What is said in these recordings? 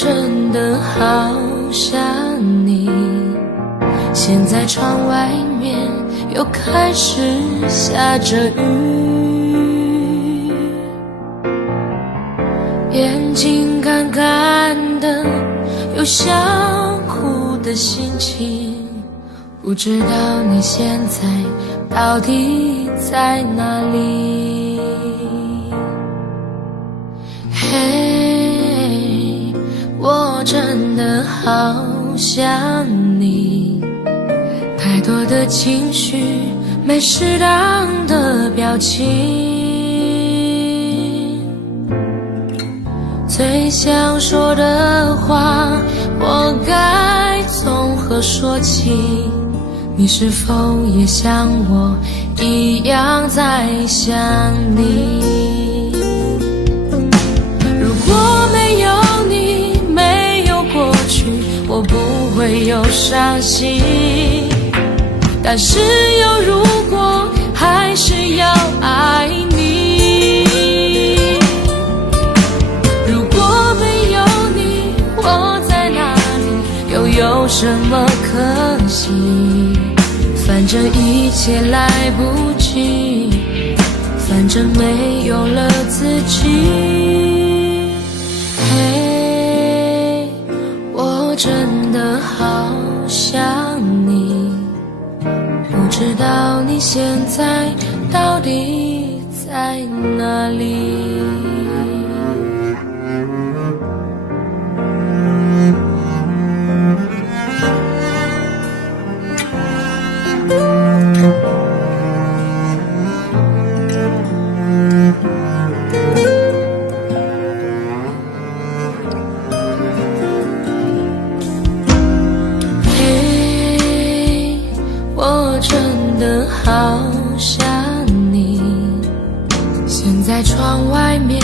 真的好想你，现在窗外面又开始下着雨，眼睛干干的，有想哭的心情，不知道你现在到底在哪里。嘿，我真的好想你，太多的情绪，没适当的表情，最想说的话，我该从何说起？你是否也像我一样在想你？如果没有你，没有过去，我不会有伤心。但是有如果，还是要爱你。如果没有你，我在哪里？又有什么可惜？反正一切来不及，反正没有了自己。嘿，我真的好想你，不知道你现在到底在哪里。好想你，现在窗外面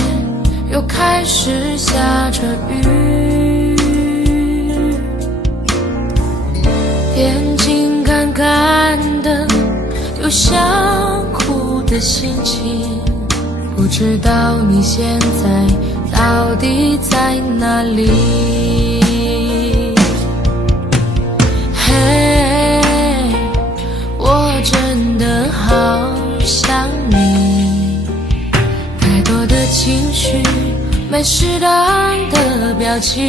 又开始下着雨，眼睛干干的，有想哭的心情，不知道你现在到底在哪里。真的好想你，太多的情绪，没适当的表情，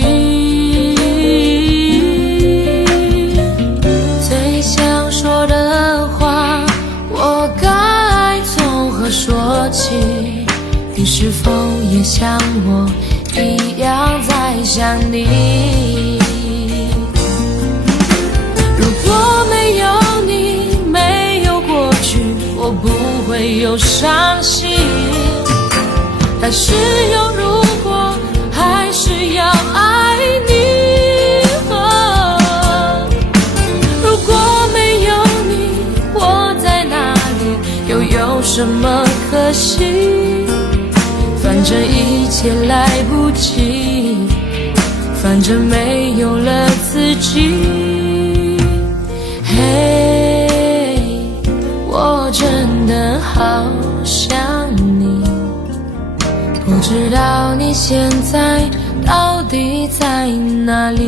最想说的话，我该从何说起？你是否也像我一样在想你？如果没有你，我不会有伤心，但是有如果，还是要爱你。如果没有你，我在哪里？又有什么可惜？反正一切来不及，反正没有了自己。嘿，我真的好想你，不知道你现在到底在哪里？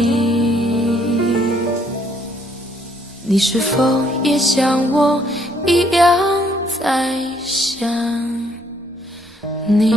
你是否也像我一样在想你？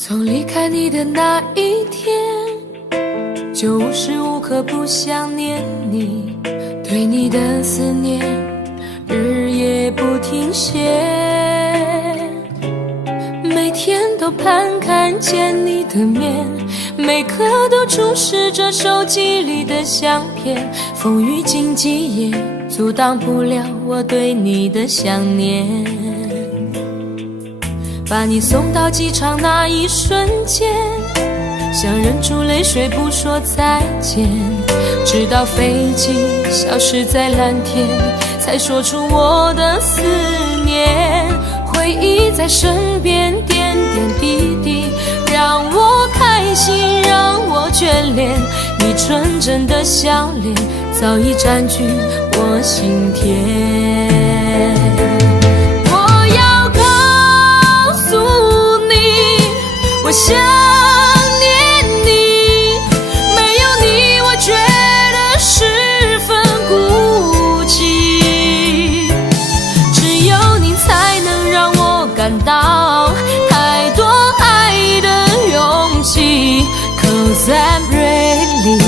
从离开你的那一天，就无时无刻不想念你，对你的思念日夜不停歇，每天都盼看见你的面，每刻都注视着手机里的相片，风雨荆棘也阻挡不了我对你的想念。把你送到机场那一瞬间，想忍住泪水不说再见，直到飞机消失在蓝天，才说出我的思念。回忆在身边点点滴滴，让我开心，让我眷恋。你纯真的笑脸早已占据我心田。我要告诉你，我想念你，没有你我觉得十分孤寂，只有你才能让我感到太多爱的勇气。 Cause I really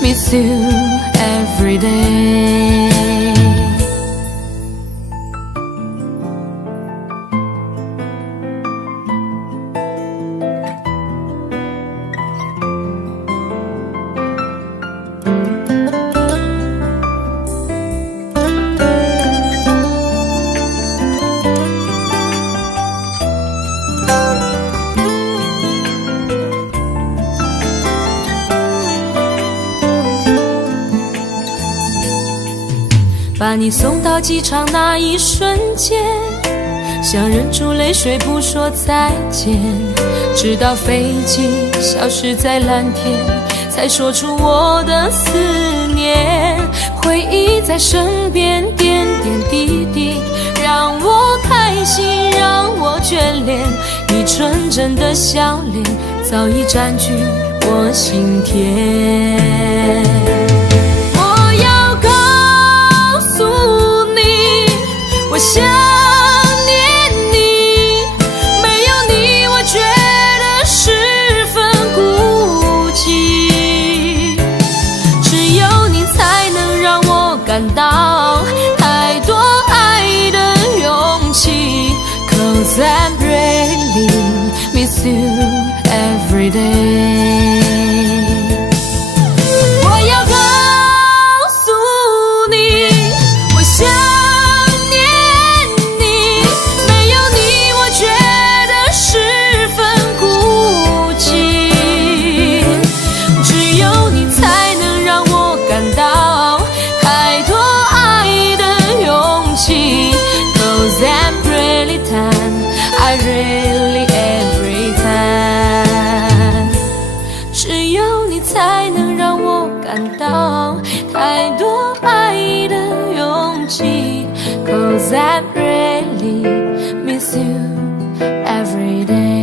miss you every day。把你送到机场那一瞬间，想忍住泪水不说再见，直到飞机消失在蓝天，才说出我的思念。回忆在身边点点滴滴，让我开心，让我眷恋。你纯真的笑脸早已占据我心田。我想念你，没有你我觉得十分孤寂，只有你才能让我感到太多爱的勇气。 Cause I really miss you every day。 我要告诉你，我想I really every time， 只有你才能让我感到太多爱的勇气。 Cause I really miss you every day。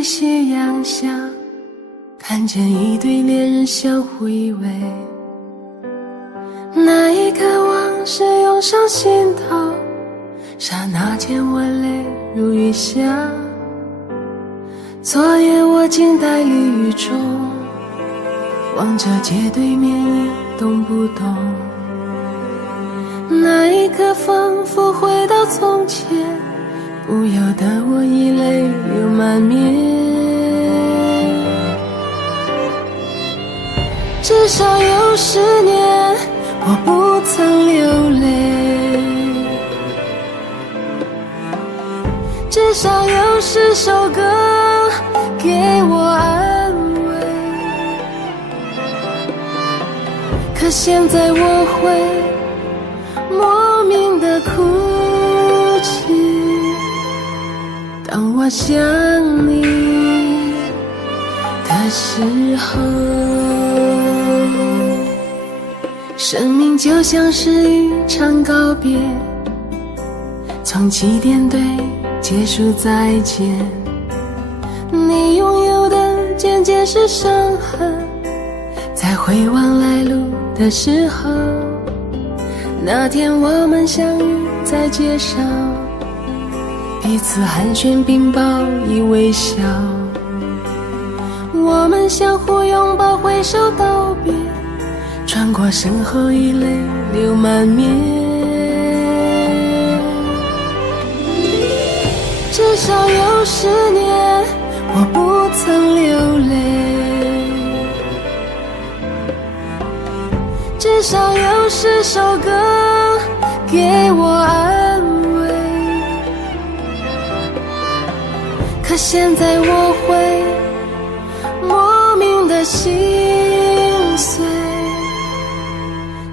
斜阳下，看见一对恋人相互依偎，那一刻往事涌上心头，刹那间我泪如雨下。昨夜我静待绿雨中，望着街对面一动不动，那一刻仿佛回到从前，不由得我已泪流满面。至少有10年我不曾流泪，至少有10首歌给我安慰，可现在我会莫名的哭泣，当我想你的时候。生命就像是一场告别，从起点对结束再见。你拥有的渐渐是伤痕，在回望来路的时候，那天我们相遇在街上，彼此寒暄并报以微笑，我们相互拥抱挥手道别，穿过身后已泪流满面。至少有10年我不曾流泪，至少有10首歌给我安慰，可现在我会莫名的心碎，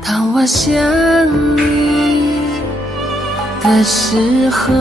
当我想你的时候。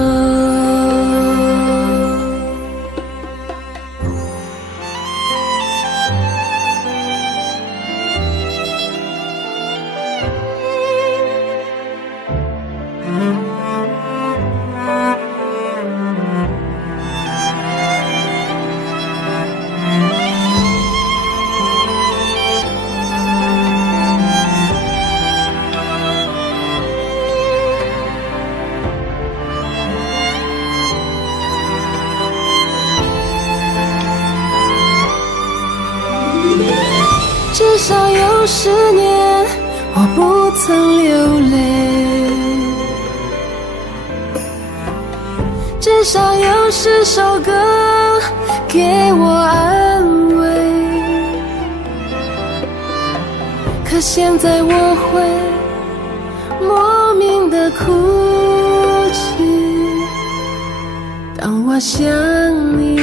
至少有10年我不曾流泪，至少有10首歌给我安慰，可现在我会莫名的哭泣，当我想你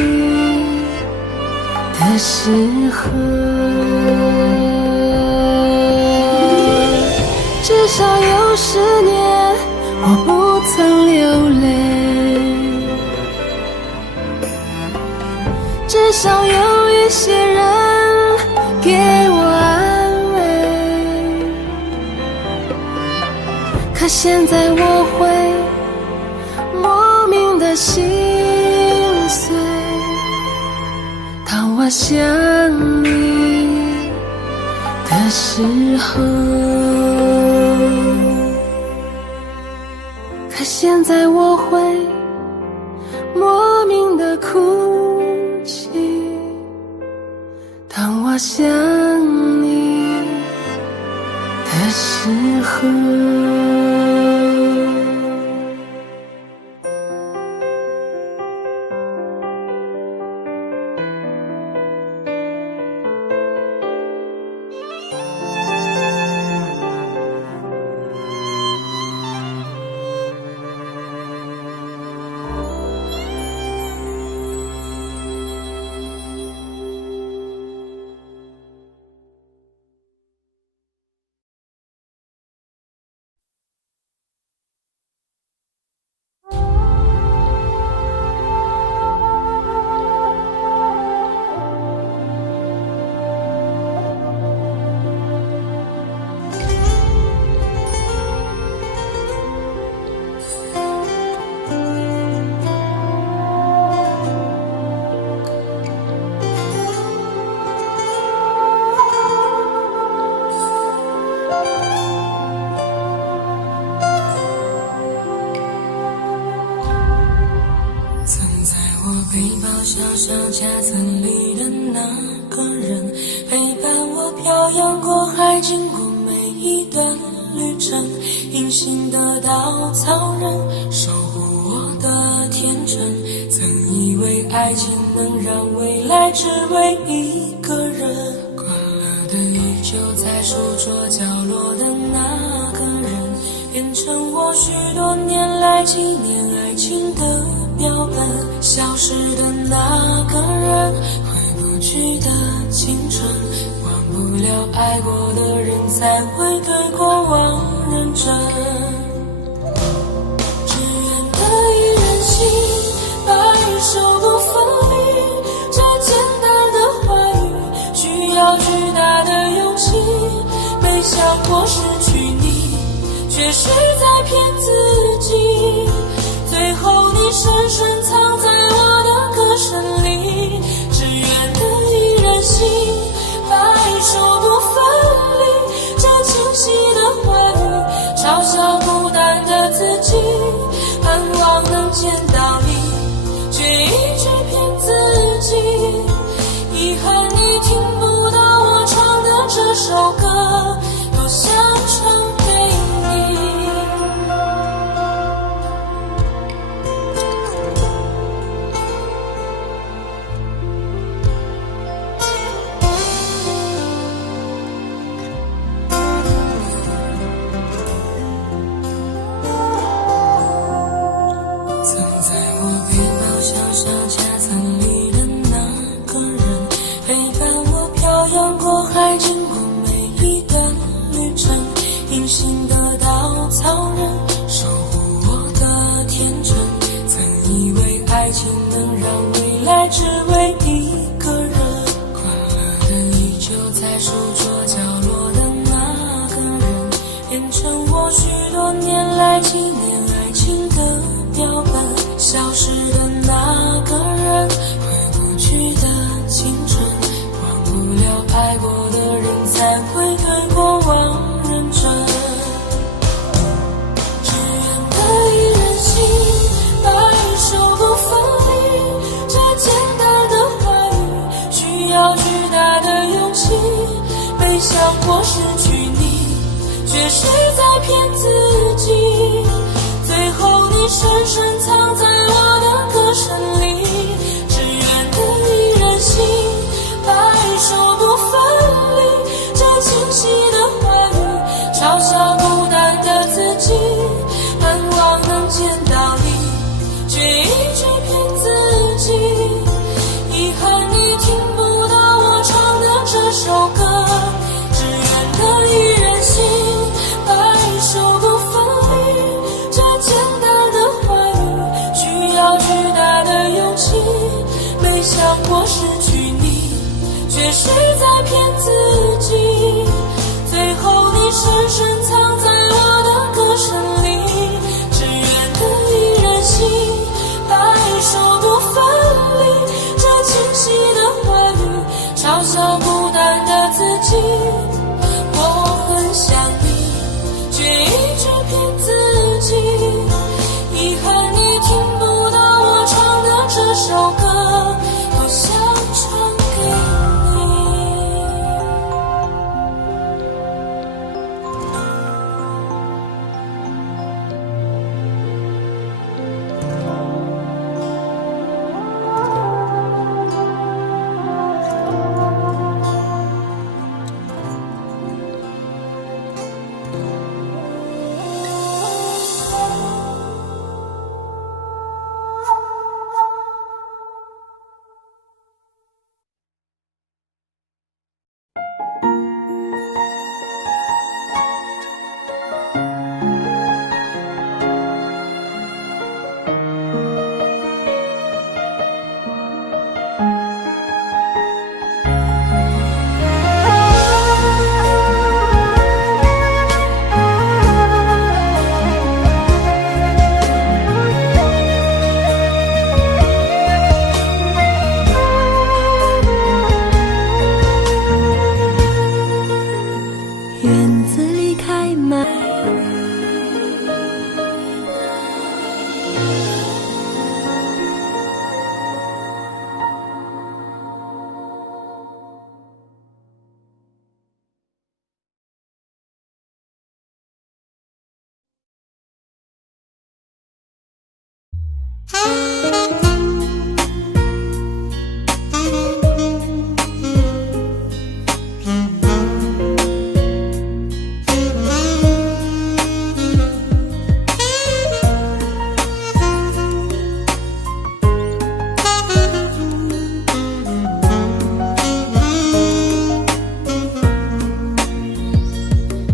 的时候。至少有10年我不曾流泪，至少有一些人给我安慰，可现在我会莫名的心碎，当我想你的时候。可现在我会莫名的哭泣，当我想你的时候。背包小小夹层里的那个人，陪伴我漂洋过海，经过每一段旅程。隐形的稻草人，守护我的天真。曾以为爱情能让未来只为一个人，关了的依旧在书桌角落的那个人，变成我许多年来纪念爱情的标本。消失的那个人，回不去的青春，忘不了爱过的人，才会对过往认真。只愿得一人心，白日手不分离，这简单的话语需要巨大的勇气。没想过失去你，却是在骗自己。最最后你深深藏在我的歌声里，只愿得一人心，白首不分离。这清晰的话语嘲笑孤单的自己，盼望能见到你，却一直骗自己。遗憾你听不到我唱的这首歌，多想唱给你。曾在我背包小小夹层里的那个人，陪伴我漂洋过海，经过每一段旅程，隐形的稻草人，守护我的天真。曾以为爱情能让未来只为一个人，快乐的依旧在书桌角落的那个人，变成我许多年来纪念爱情的标本。消失的那个人，回不去的青春，忘不了爱过的人，才会对过往认真。只愿得一人心，白首不分离。这简单的话语，需要巨大的勇气。没想过失去你，却是在骗自己。最后你深深藏在我的歌声里，只愿得一人心，白首不分离。这清晰的话语嘲笑孤单的自己，盼望能见到你，却一直骗自己。遗憾你听不到我唱的这首歌，只愿得一人心，白首不分离。这简单的话语需要巨大的勇气，没想过失去你，却是在骗自己。最后你深深藏在我的歌声里，只愿得一人心，白首不分离。这清晰的话语嘲笑孤单的自己，我很想你，却一直骗自己。遗憾你听不到我唱的这首歌，多想唱给你。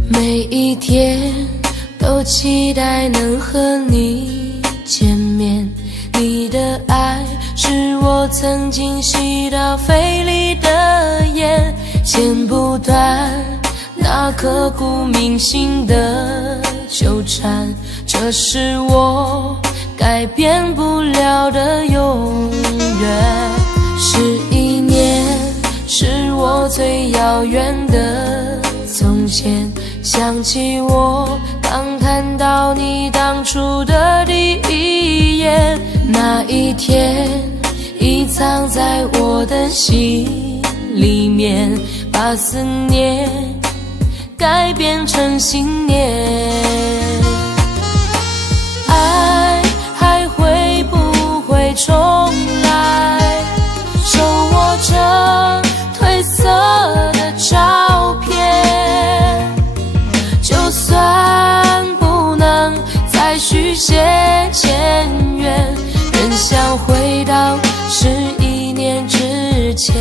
每一天都期待能和你见面，你的爱是我曾经吸到肺里的烟，剪不断那刻骨铭心的纠缠，这是我改变不了的永远。11年是我最遥远的从前，想起我刚看到你当初的第一眼，那一天已藏在我的心里面，把思念改变成信念。爱还会不会重来？手握着褪色的照片，就算不能再续写前缘，仍想回到11年之前。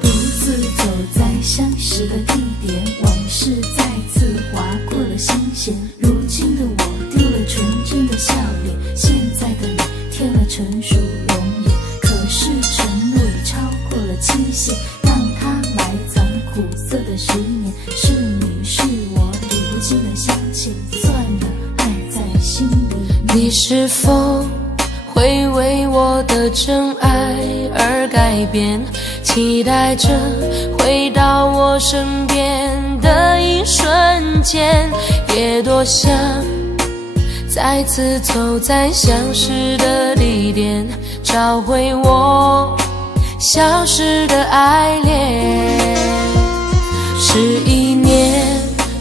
独自走在相识的地点，往事再次划过了心弦。如今的我丢了纯真的笑脸，现在的你添了成熟容颜。可是承诺已超过了期限，让它埋藏苦涩的10年。是你是我，理不清的相欠，算了，爱在心里。你是否会为我的真爱而改变？期待着回到我身边的一瞬间，也多想再次走在相识的地点，找回我消失的爱恋。11年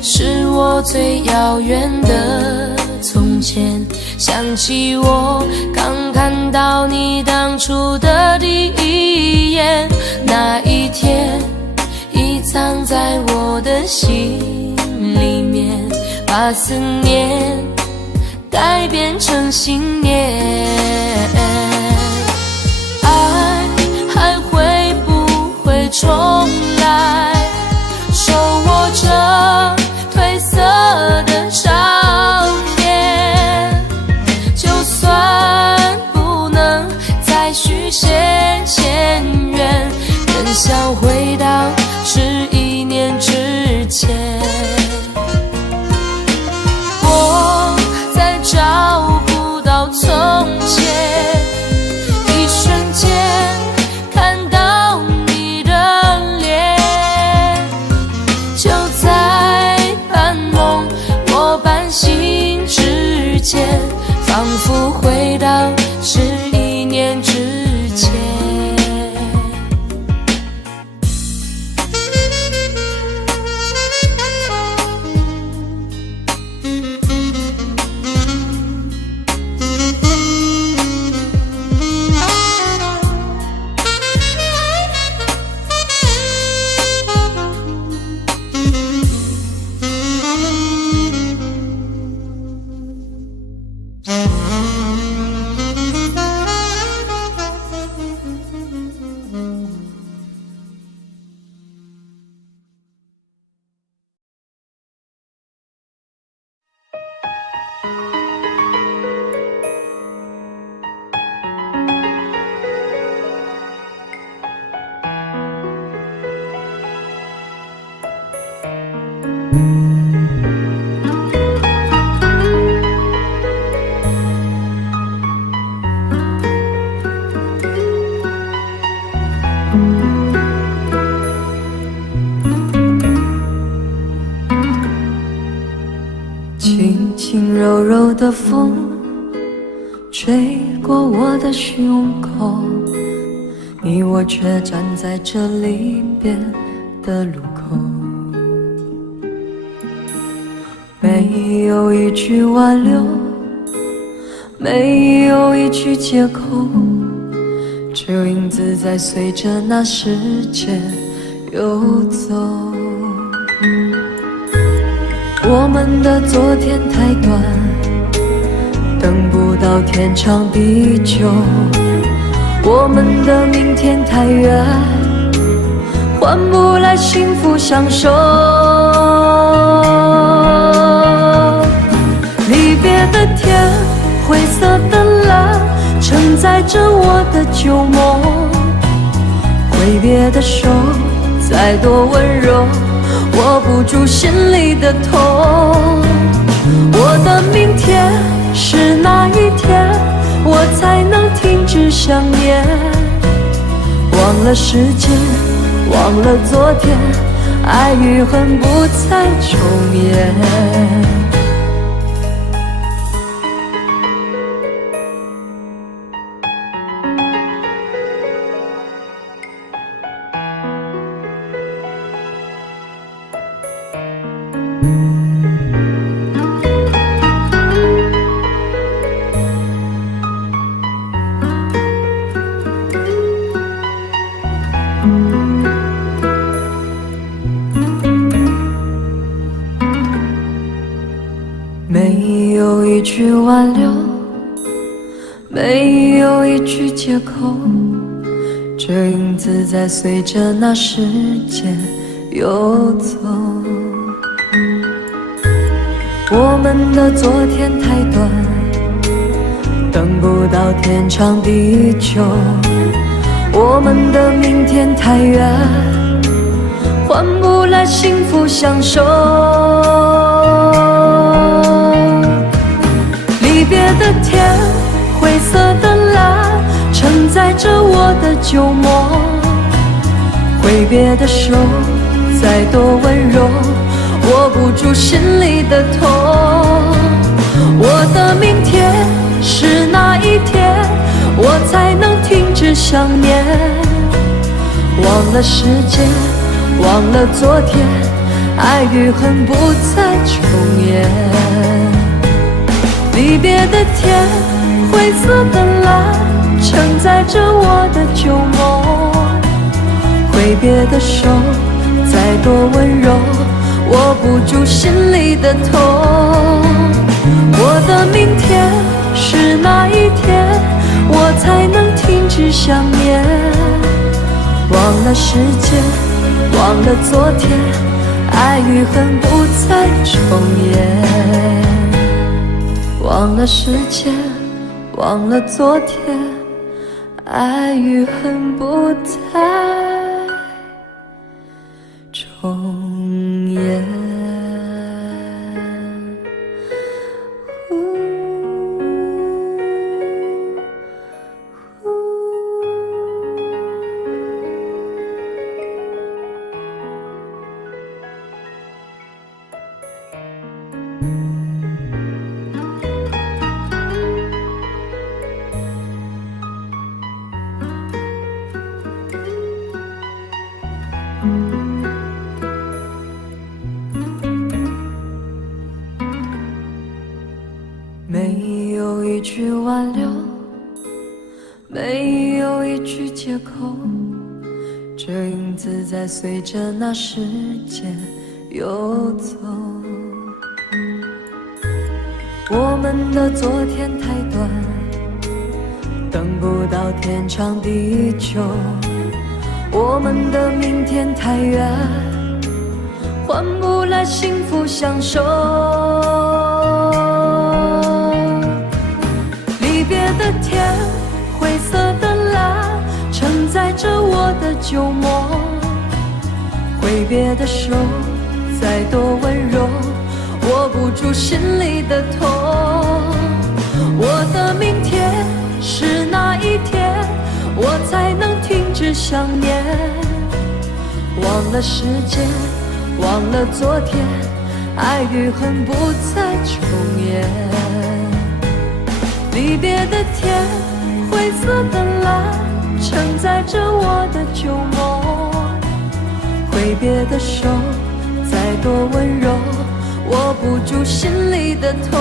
是我最遥远的从前，想起我刚看到你当初的第一眼，那一天已藏在我的心里面，把思念改变成信念。爱还会不会重来？手握着褪色的照片，就算不能再续写前缘，仍想回到11年之前。我在找不到从前，一瞬间看到你的脸，就在半梦或半醒之间，仿佛回到11年之前。轻轻柔柔的风吹过我的胸口，你我却站在这离别的路口，没有一句挽留，没有一句借口，只有影子在随着那时间游走。我们的昨天太短，等不到天长地久，我们的明天太远，换不来幸福相守。离别的天，灰色的蓝，承载着我的旧梦。挥别的手，再多温柔，握不住心里的痛。我我的明天是哪一天，我才能停止想念？忘了时间，忘了昨天，爱与恨不再重演。没有一句挽留，没有一句借口，这影子在随着那时间游走。我们的昨天太短，等不到天长地久，我们的明天太远，换不来幸福相守。离别的天，灰色的蓝，承载着我的旧梦。挥别的手，再多温柔，握不住心里的痛。我的明天是哪一天，我才能停止想念？忘了时间，忘了昨天，爱与恨不再重演。离别的天，灰色的蓝，承载着我的旧梦。挥别的手，再多温柔，握不住心里的痛。我的明天是哪一天，我才能停止想念？忘了时间，忘了昨天，爱与恨不再重演。忘了时间，忘了昨天，爱与恨不再重演。没有一句挽留，没有一句借口，这影子在随着那时间游走。我们的昨天太短，等不到天长地久，我们的明天太远，换不来幸福相守。离别的天，灰色的蓝，承载着我的旧梦。挥别的手，再多温柔，握不住心里的痛。我的明天是哪一天，我才能停止想念？忘了时间，忘了昨天，爱与恨不再重演。离别的天，灰色的蓝，承载着我的旧梦。挥别的手，再多温柔，握不住心里的痛。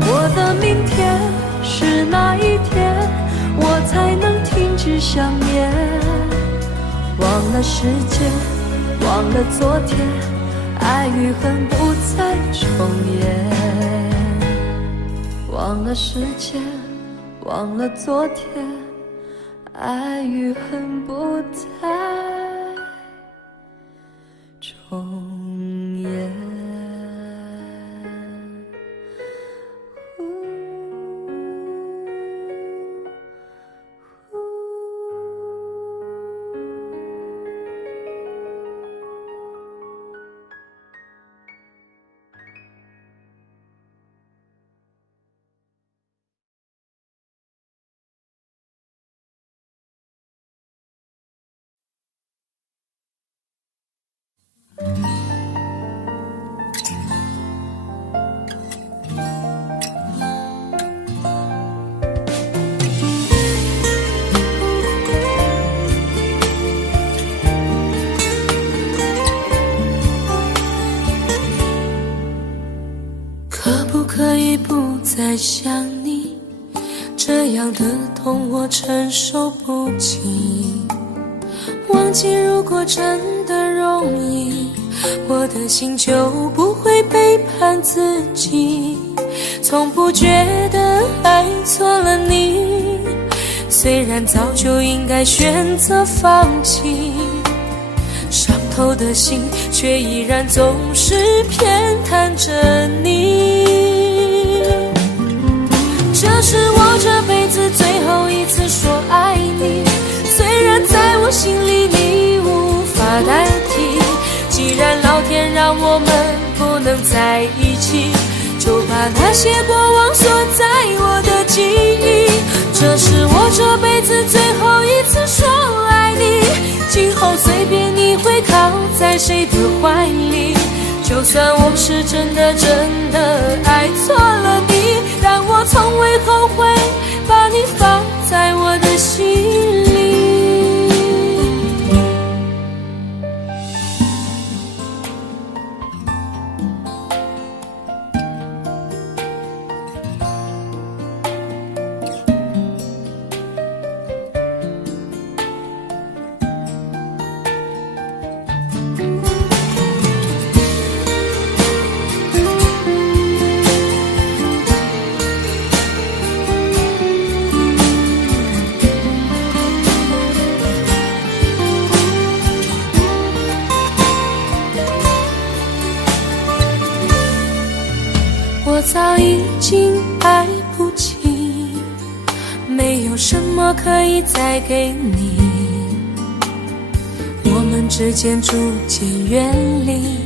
我的明天是哪一天，我才能停止想念？忘了时间，忘了昨天，爱与恨不再重演。忘了时间，忘了昨天，爱与恨不再重演。可不可以不再想你？这样的痛我承受不起。忘记如果真的容易，我的心就不会背叛自己。从不觉得爱错了你，虽然早就应该选择放弃，伤透的心却依然总是偏袒着你。这是我这辈子最后一次说爱你，虽然在我心里你无法代替。既然老天让我们不能在一起，就把那些过往锁在我的记忆。这是我这辈子最后一次说爱你，今后随便你会靠在谁的怀里。就算我是真的爱错了你，但我从未后悔把你放在我的心里。我早已经爱不起，没有什么可以再给你。我们之间逐渐远离，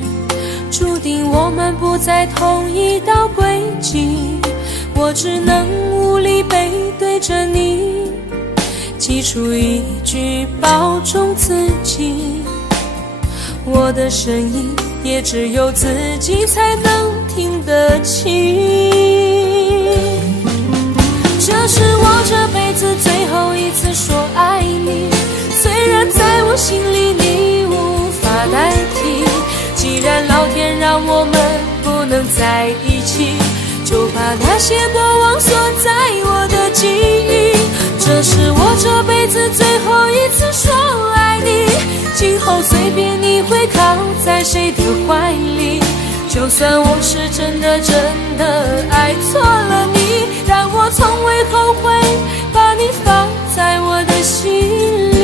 注定我们不在同一道轨迹。我只能无力背对着你，挤出一句保重自己。我的声音也只有自己才能听得清。这是我这辈子最后一次说爱你，虽然在我心里你无法代替。既然老天让我们不能在一起，就把那些过往锁在我的记忆。这是我这辈子最后一次说爱你，今后随便你会靠在谁的怀里。就算我是真的爱错了你，但我从未后悔把你放在我的心里。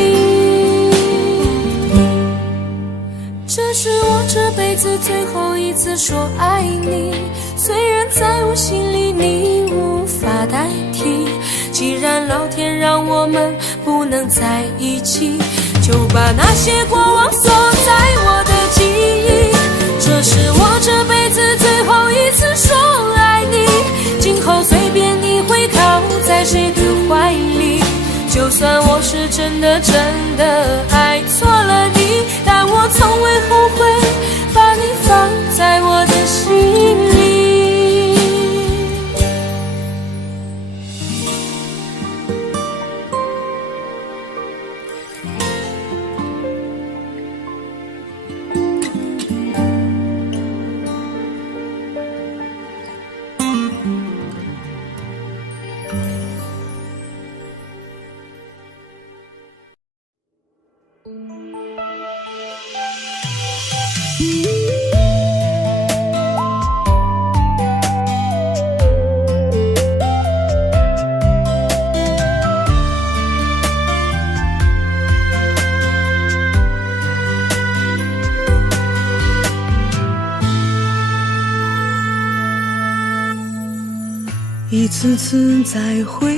这是我这辈子最后一次说爱你，虽然在我心里你无法代替。既然老天让我们不能在一起，就把那些过往锁在我的记忆。这是我这辈子最后一次说爱你，今后随便你会靠在谁的怀里。就算我是真的爱错了你，但我从未后悔把你放在我的心里。一次次在回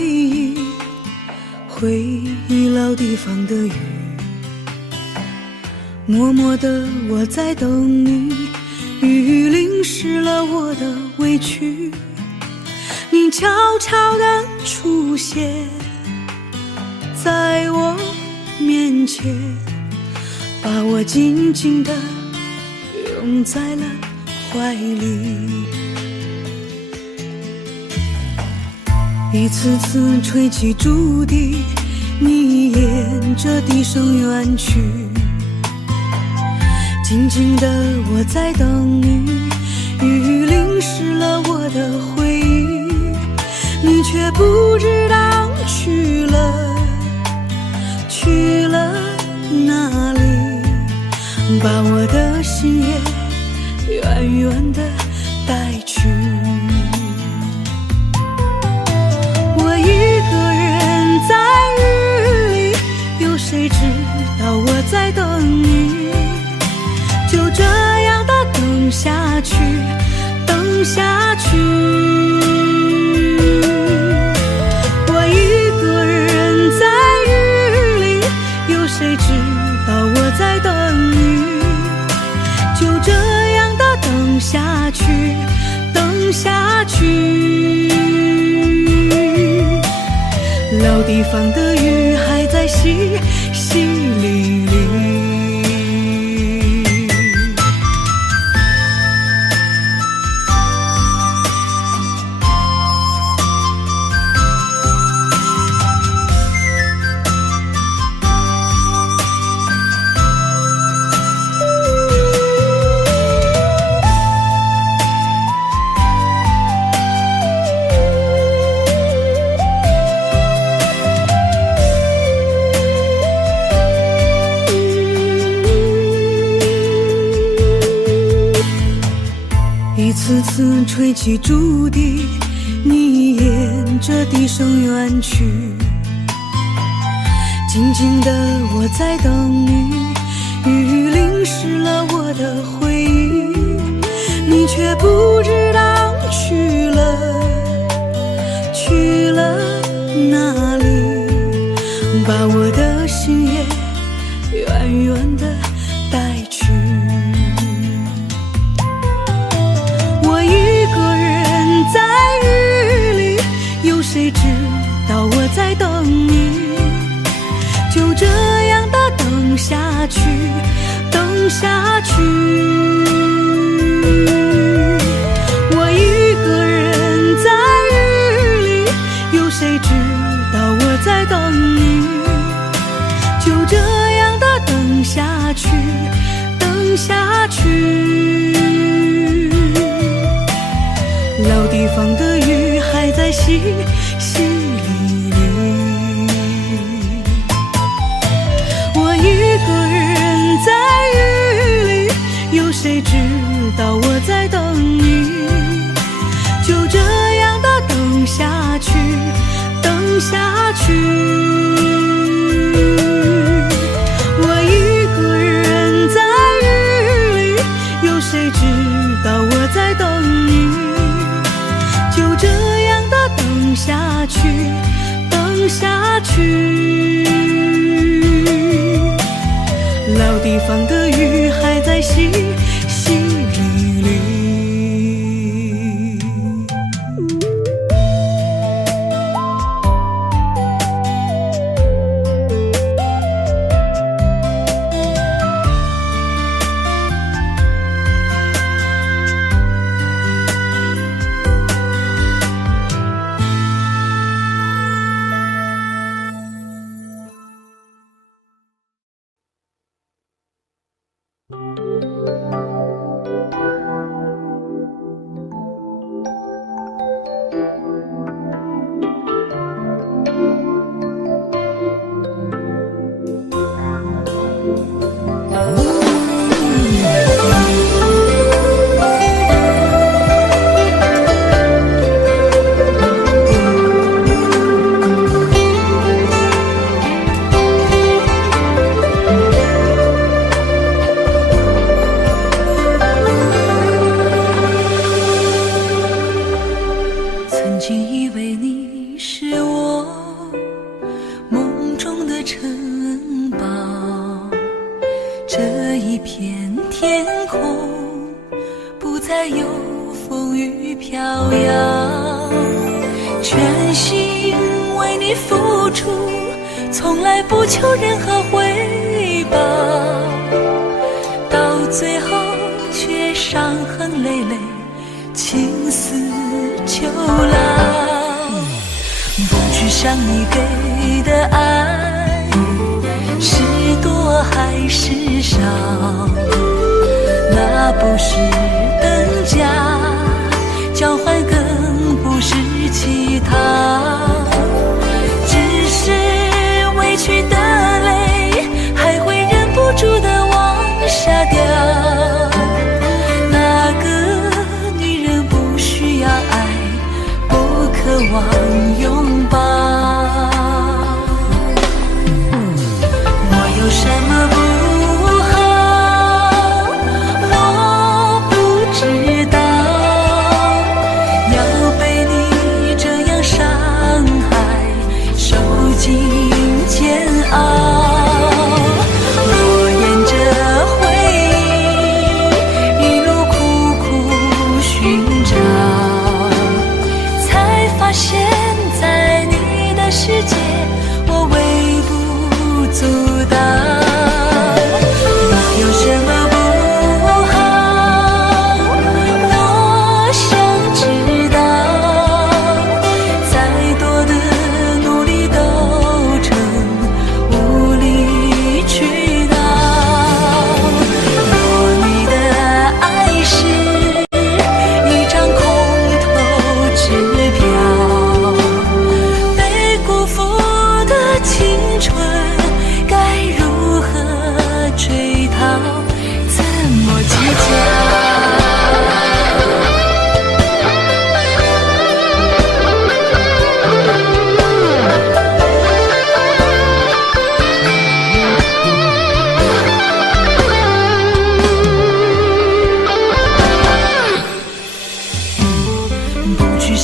忆老地方的雨，默默的我在等你，雨淋湿了我的委屈，你悄悄地出现在我面前，把我紧紧地拥在了怀里。一次次吹起竹笛，你沿着笛声远去，静静的我在等你，雨淋湿了我的远的带去。我一个人在雨里，有谁知道我在等你？就这样的等下去，等下去。我一个人在雨里，有谁知道我在等你？就这样的等下去，等下去。老地方的雨还在淅淅沥沥。一次次吹起竹笛，你沿着笛声远去。静静的我在等你，雨淋湿了我的回忆，你却不知道去了哪里，把我的心也远远的带去。谁知道我在等你？就这样的等下去，等下去。我一个人在雨里，有谁知道我在等你？就这样的等下去，等下去。老地方的雨还在淅淅沥沥。我一个人在雨里，有谁知道我在等你？就这样的等下去，等下去。我一个人在雨里，有谁知道我在等你？就这样的等下去，等下去。老地方的雨还在淅淅沥沥。下掉那个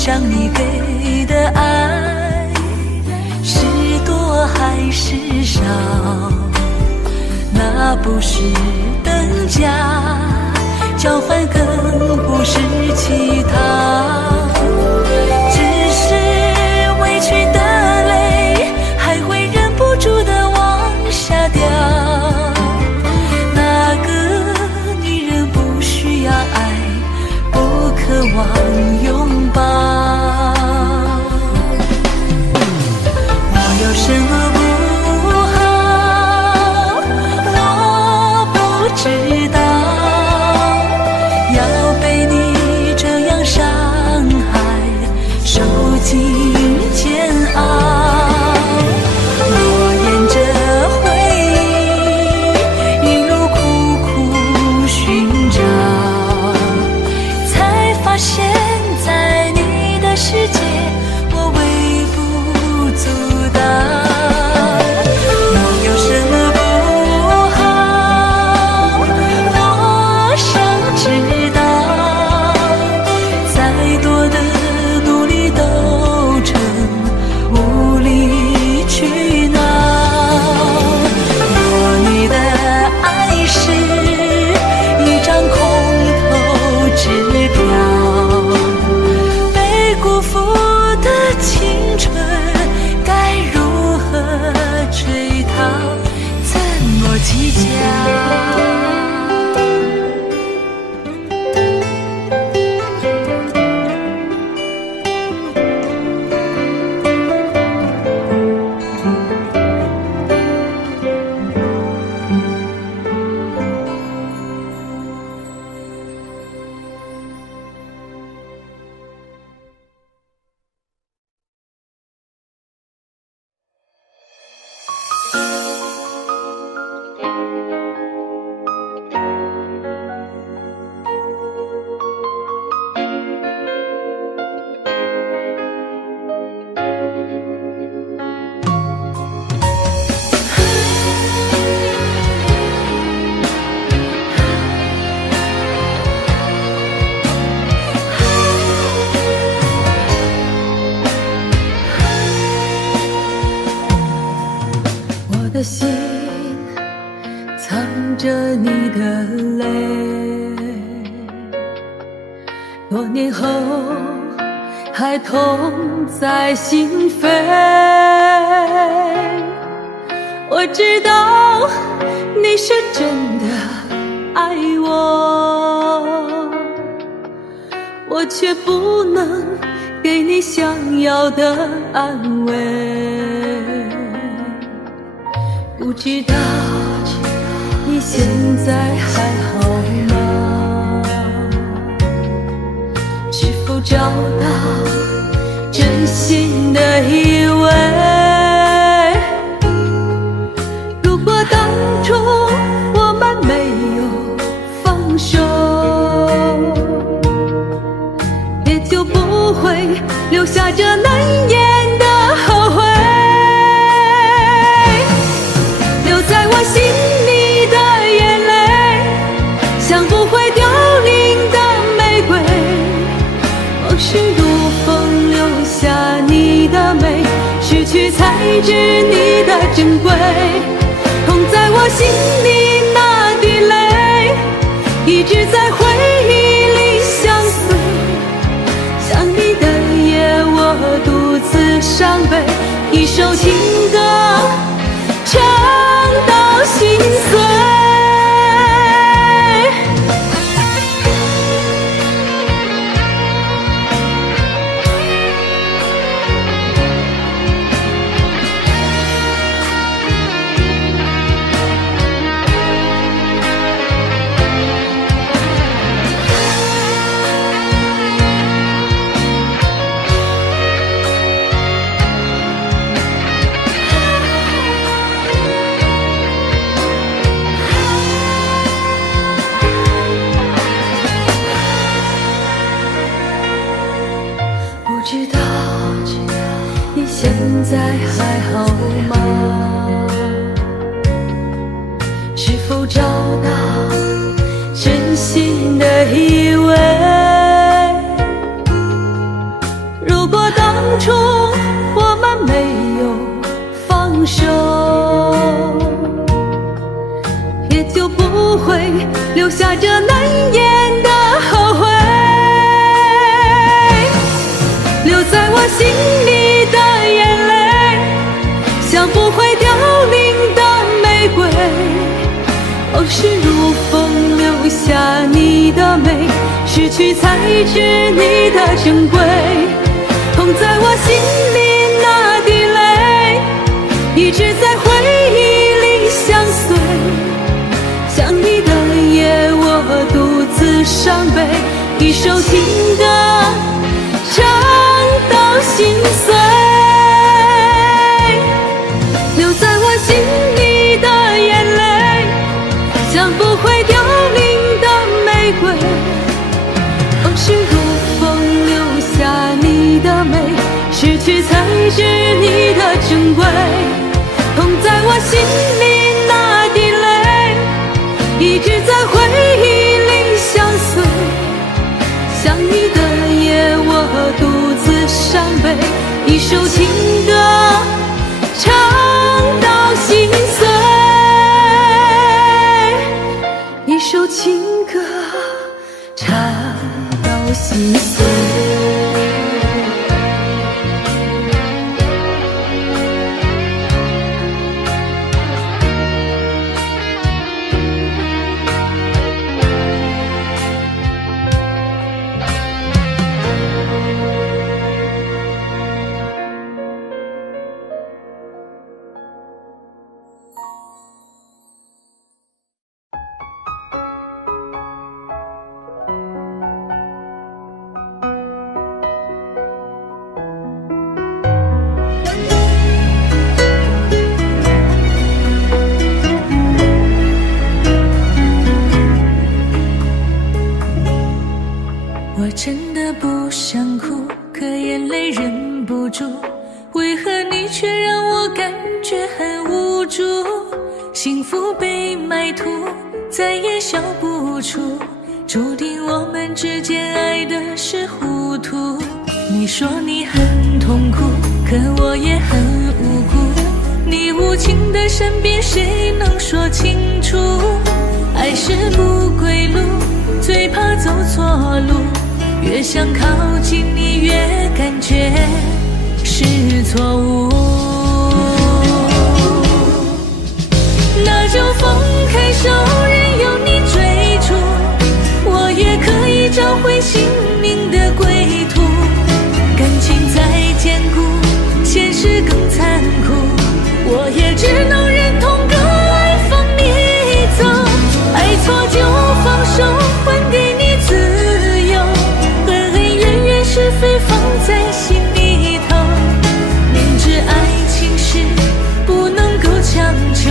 想你给的爱是多还是少，那不是等价交换，更不是乞讨，只是委屈的泪还会忍不住的往下掉。那个女人不需要爱，不渴望拥抱。我有什么不好，我不知道，要被你这样伤害，受尽煎熬。我沿着回忆一路苦苦寻找，才发现在你的世界我微不足道。我有什么不好，我想知道，再多的努力都成无理取闹。若你的爱是一张空头支票，被辜负的青春该如何追讨，怎么计较？我的心藏着你的泪，多年后还痛在心扉。我知道你是真的爱我，我却不能给你想要的安慰。不知道你现在还好吗？是否找到真心的依偎？如果当初我们没有放手，也就不会留下这难言的后悔。我心里的眼泪，像不会凋零的玫瑰，往事如风留下你的美，失去才知你的珍贵。痛在我心里那滴泪，一直在回忆里相随。想你的夜，我独自伤悲，一首情歌唱到心碎。失去才知你的珍贵。痛在我心里那滴泪，一直在回忆里相随。想你的夜，我独自伤悲，一首情歌唱到心碎。留在我心里的眼泪，像不会凋零的玫瑰。往事如风，留下你的美，失去才知你的珍贵。痛在我心里那滴泪，一直在回忆里相随。想你的夜，我独自伤悲，一首情歌唱到心碎，一首情歌唱到心碎。我真的不想哭，可眼泪忍不住，为何你却让我感觉很无助？幸福被埋土，再也笑不出，注定我们之间爱的是糊涂。你说你很痛苦，可我也很无辜，你无情的身边谁能说清楚？爱是不归路，最怕走错路，越想靠近你越感觉是错误。那就放开手，任由你追逐，我也可以找回心灵的归途。感情再坚固，现实更残酷，我也只能忍痛割爱放你走。爱错就放手，还给你自由，恩恩怨怨是非放在心里头，明知爱情是不能够强求，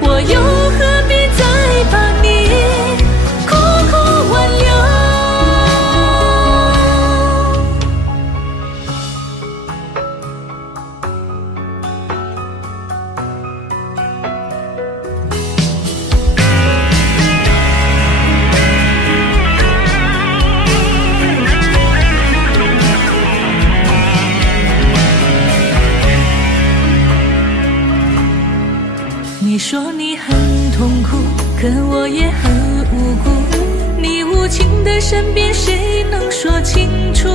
我又何必再把你苦苦挽留。你说你很痛苦，可我也很无辜，你无情的身边谁能说清楚？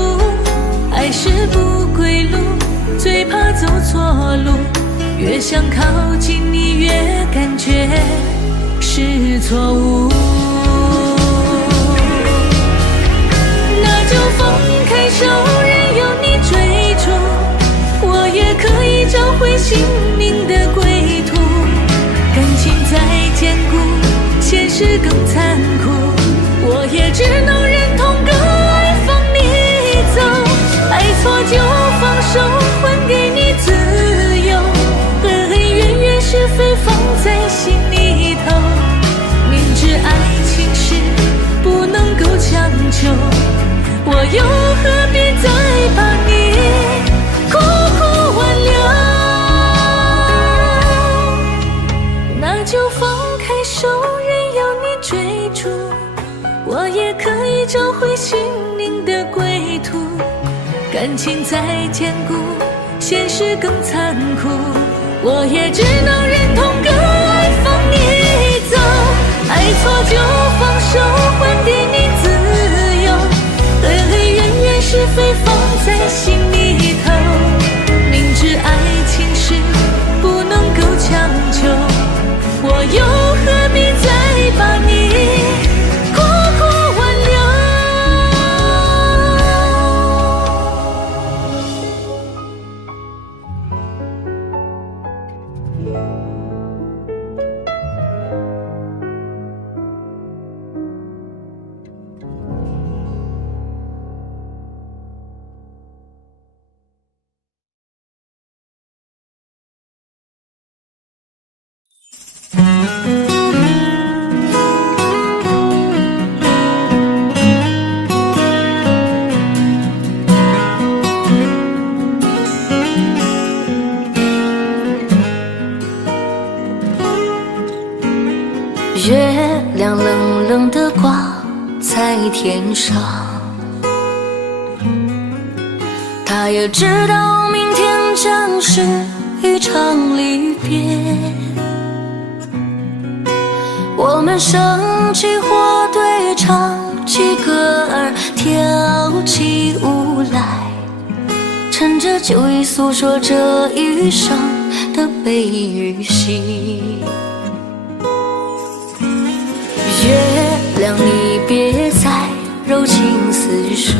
爱是不归路，最怕走错路，越想靠近你越感觉是错误。那就放开手，任由你追逐，我也可以找回心灵的归途。感情再坚固，现实更残酷，我也只能忍痛割爱放你走。爱错就放手，还给你自由，恩恩怨怨是非放在心里头，明知爱情是不能够强求，我又何必再把你苦苦挽留。那就放开手，任由你追逐，我也可以找回心灵的归途。感情再坚固，现实更残酷，我也只能忍痛割爱放你走。爱错就放手，还给你自由，恩恩怨怨是非放在心里头，明知爱情是不能够强求，我又何必再把你苦苦挽留。天上。他也知道明天将是一场离别，我们升起火堆，唱起歌儿，跳起舞来，趁着酒意诉说这一生的悲与喜。月亮你别再柔情似水，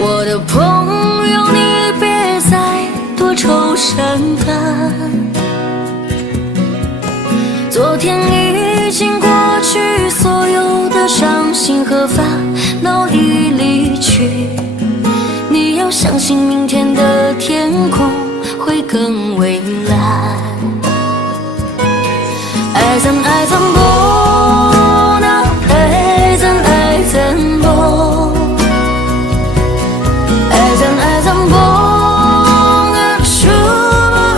我的朋友你别再多愁善感，昨天已经过去，所有的伤心和烦恼已离去，你要相信明天的天空会更蔚蓝。爱怎爱怎不能，爱怎爱怎不，爱怎爱怎不能，说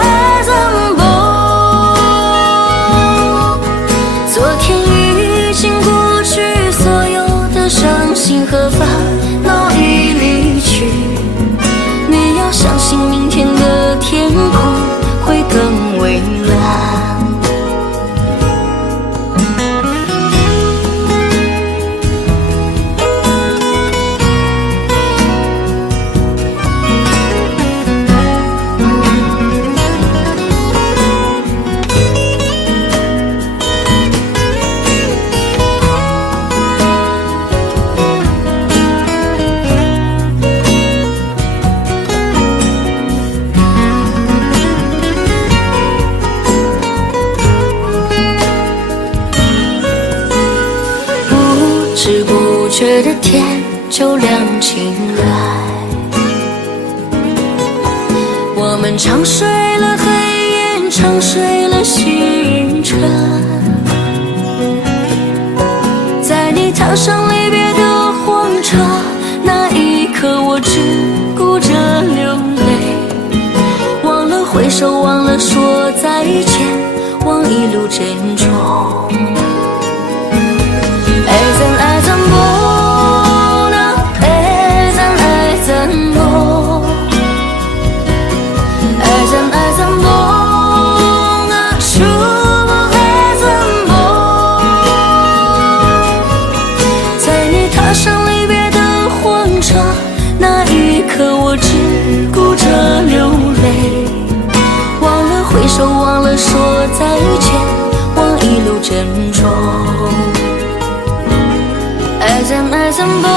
爱怎不。昨天已经过去，所有的伤心和烦恼已离去，你要相信明天的天空会更蔚蓝。不知不觉的天就亮起来，我们长睡了黑夜，长睡了星辰，在你踏上离别的火车，那一刻我只顾着流泪，忘了挥手，忘了说再见，忘一路珍重。爱怎爱怎不能，爱怎爱怎不，爱怎爱怎不能，说爱怎不。在你踏上离别的火车，那一刻我只顾着流泪，忘了挥手，忘了说再见，忘一路珍重。爱怎爱怎不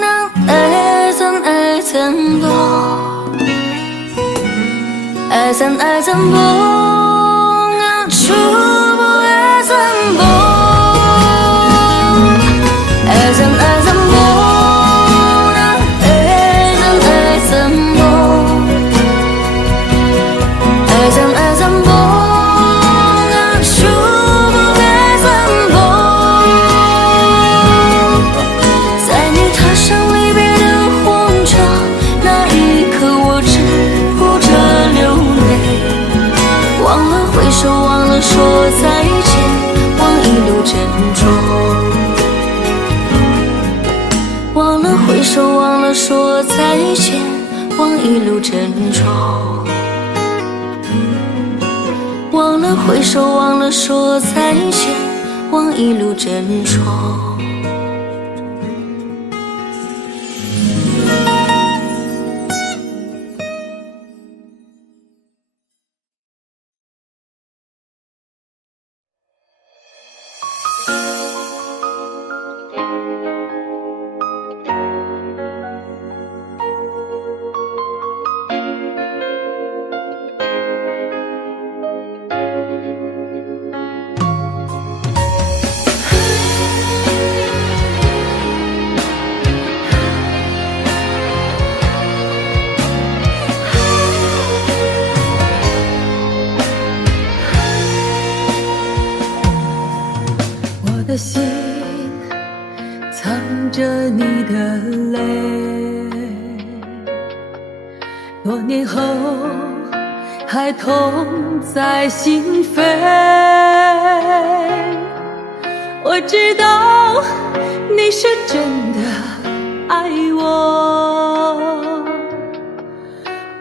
能，爱怎爱怎不，爱怎爱怎不能，说爱怎不，爱怎爱怎不能，爱怎爱怎不，爱怎爱怎不能，说爱怎不。忘了说再见，忘一路珍重。忘了挥手，忘了说再见，忘一路珍重。忘了挥手，忘了说再见，忘一路珍重。我的心藏着你的泪，多年后还痛在心扉。我我知道你是真的爱我，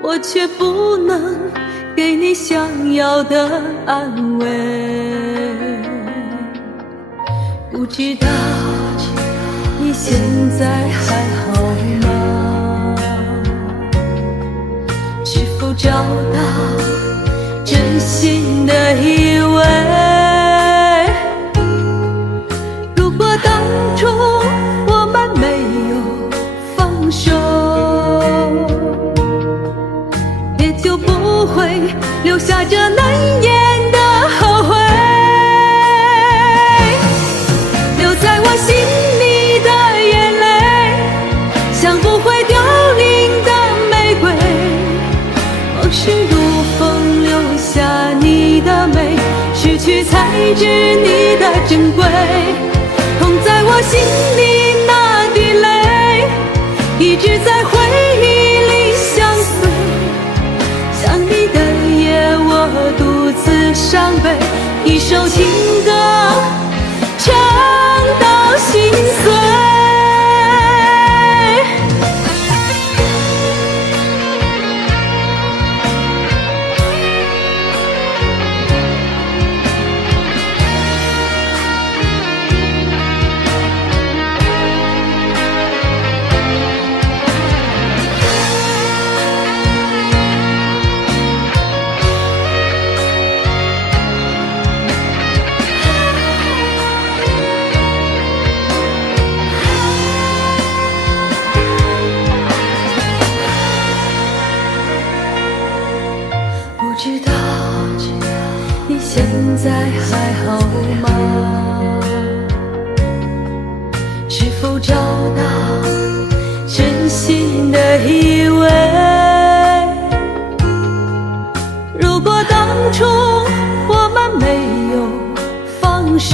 我却不能给你想要的安慰。不知道你现在还好吗？是否找到真心的依偎？如果当初我们没有放手，也就不会留下这难言的后悔。留在我心里的眼泪，像不会凋零的玫瑰。往事如风，留下你的美，失去才知你的珍贵。痛在我心里那滴泪，一直在回忆里相随。想你的夜，我独自伤悲，一首情歌唱到心碎。现在还好吗？是否找到真心的依偎？如果当初我们没有放手，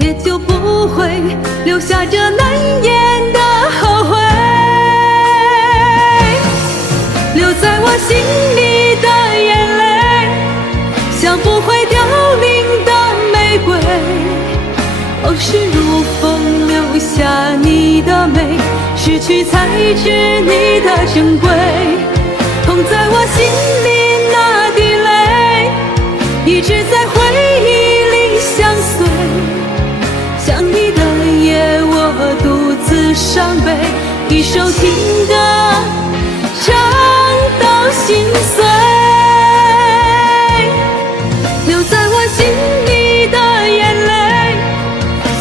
也就不会留下这难言的后悔。留在我心里的眼泪，像不会凋零的玫瑰。往事如风，留下你的美，失去才知你的珍贵。痛在我心里那滴泪，一直在回忆里相随。想你的夜，我独自伤悲，一首情歌唱到心碎。留在我心里的眼泪，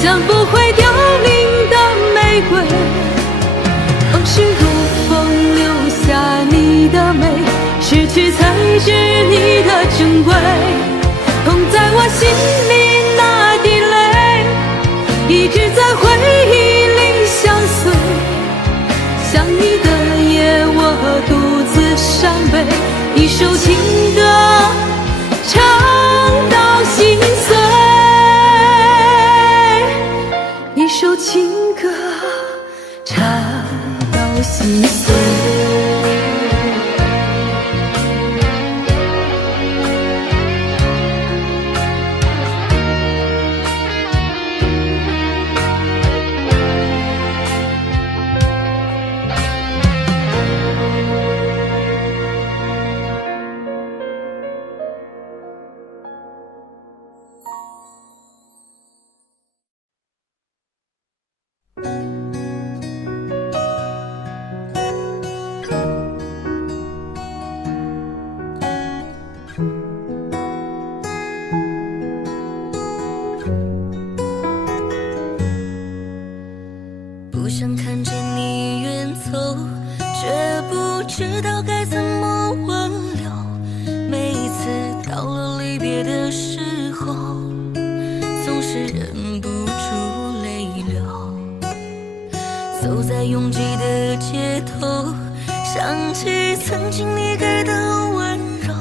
像不会凋零的玫瑰。往事如风，留下你的美，失去才知你的珍贵。痛在我心里那滴泪，一直在回忆里相随。想你的夜，我独自伤悲，一首情歌唱到心碎。一首情歌唱到心碎。不想看见你远走，却不知道该怎么挽留。每一次到了离别的时候，总是忍不住泪流。走在拥挤的街头，想起曾经你给的温柔，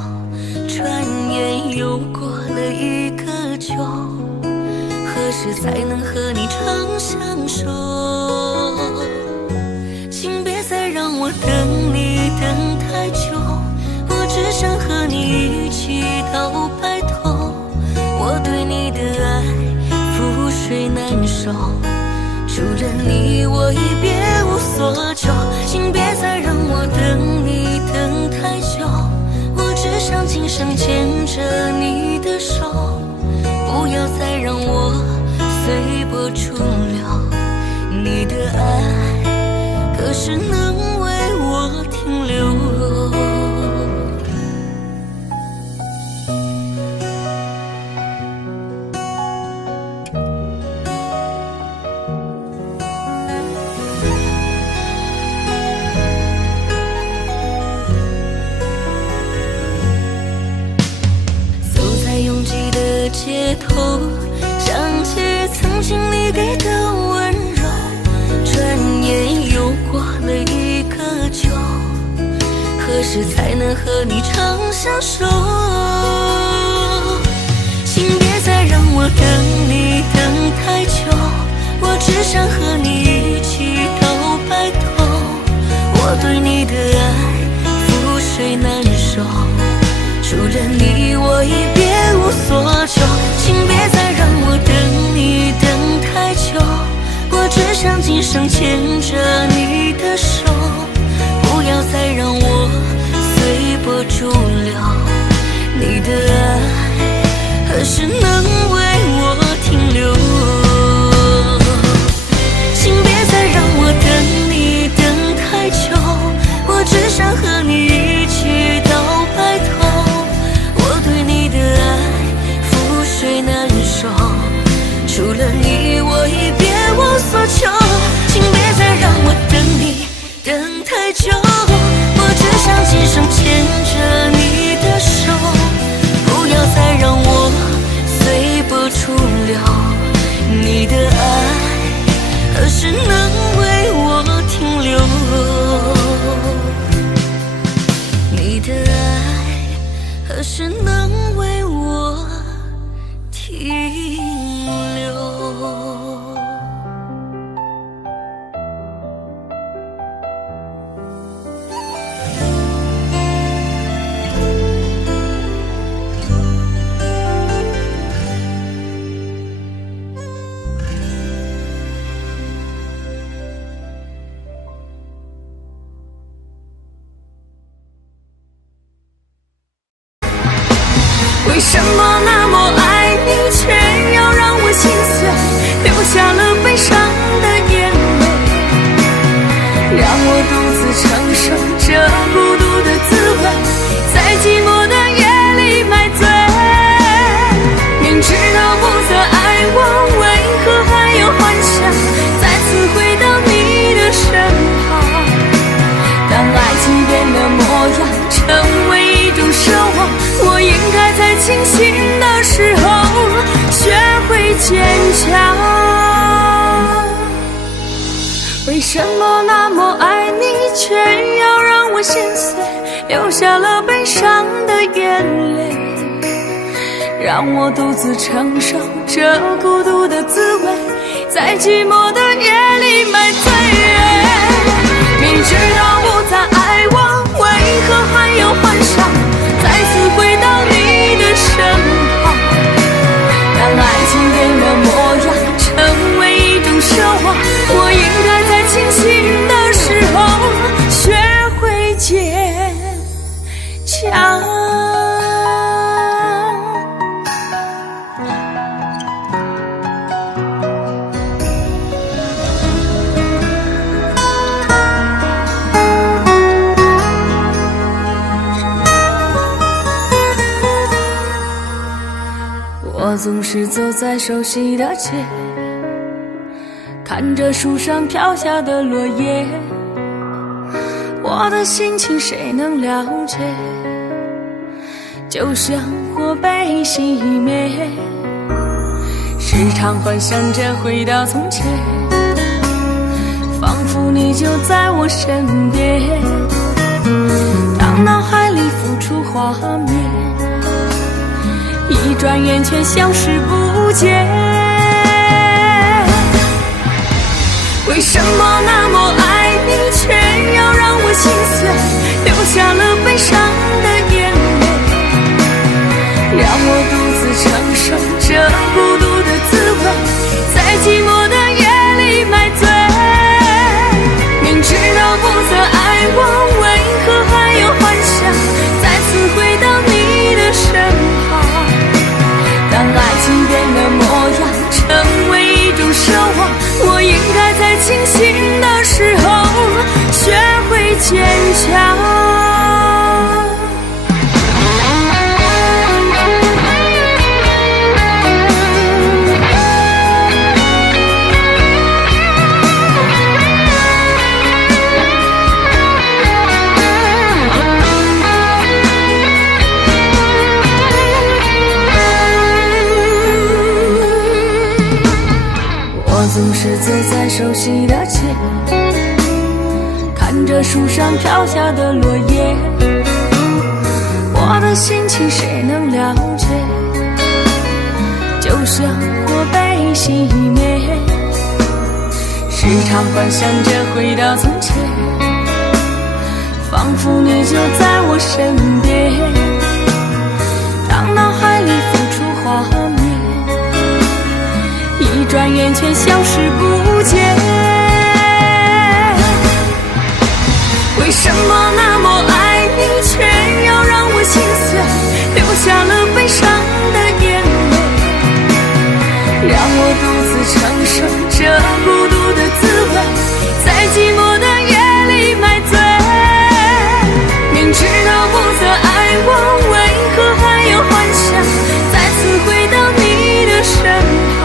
转眼又过了一个秋，何时才能和你长相守？请别再让我等你等太久，我只想和你一起到白头。我我对你的爱覆水难收，除了你我已别无所求，请别再让我等你等太久，我只想今生牵着你的手，不要再让我随波逐流，你的爱何时能为我停留？走在拥挤的街头，想起曾经你给的温柔，转眼又过了一个秋，何时才能和你长相守？请别再让我等你等太久，我只想和你一起到白头，我对你的爱覆水难收，除了你我已别无所求，请别再让我等你等太久，我只想今生牵着你的手，不要再让我随波逐流，你的爱何时能为我停留？请别再让我等你等太久，我只想和你一起到白头，我对你的爱覆水难收，除了你我已别无所求，请别再让我等你等太久，我只想今生牵着你的手，不要再让我随波逐流，你的爱何时能为我停留？你的爱何时能为我停留？为什么那么爱你，却要让我心碎，流下了悲伤的眼泪，让我独自承受这孤独的滋味，在寂寞的夜里买醉。明知道不再爱我，为何还有幻想再次回到你的身旁？当爱情变了模样，成为一种奢望，我应该在清醒的时候学会坚强。为什么那么爱你，却要让我心碎，流下了悲伤的眼泪，让我独自承受这孤独的滋味，在寂寞的夜里买醉。明知道不再爱我，为何还有幻想再次回到你的身旁？当爱情变了模样，成为一种奢望，我应该在清醒的时候学会坚强。我总是走在熟悉的街，看着树上飘下的落叶，我的心情谁能了解？就像火被熄灭，时常幻想着回到从前，仿佛你就在我身边，当脑海里浮出画面，一转眼却消失不见。为什么那么爱你，却要让我心碎，流下了悲伤的眼泪，让我独自承受这情变了模样，成为一种奢望。我应该在清醒的时候学会坚强。总是走在熟悉的街，看着树上飘下的落叶，我的心情谁能了解？就像火被熄灭，时常幻想着回到从前，仿佛你就在我身边，当脑海里浮出画面，一转眼却消失不见。为什么那么爱你，却要让我心碎，流下了悲伤的眼泪，让我独自承受这孤独的滋味，在寂寞的夜里买醉。明知道不再爱我，为何还有幻想再次回到你的身旁？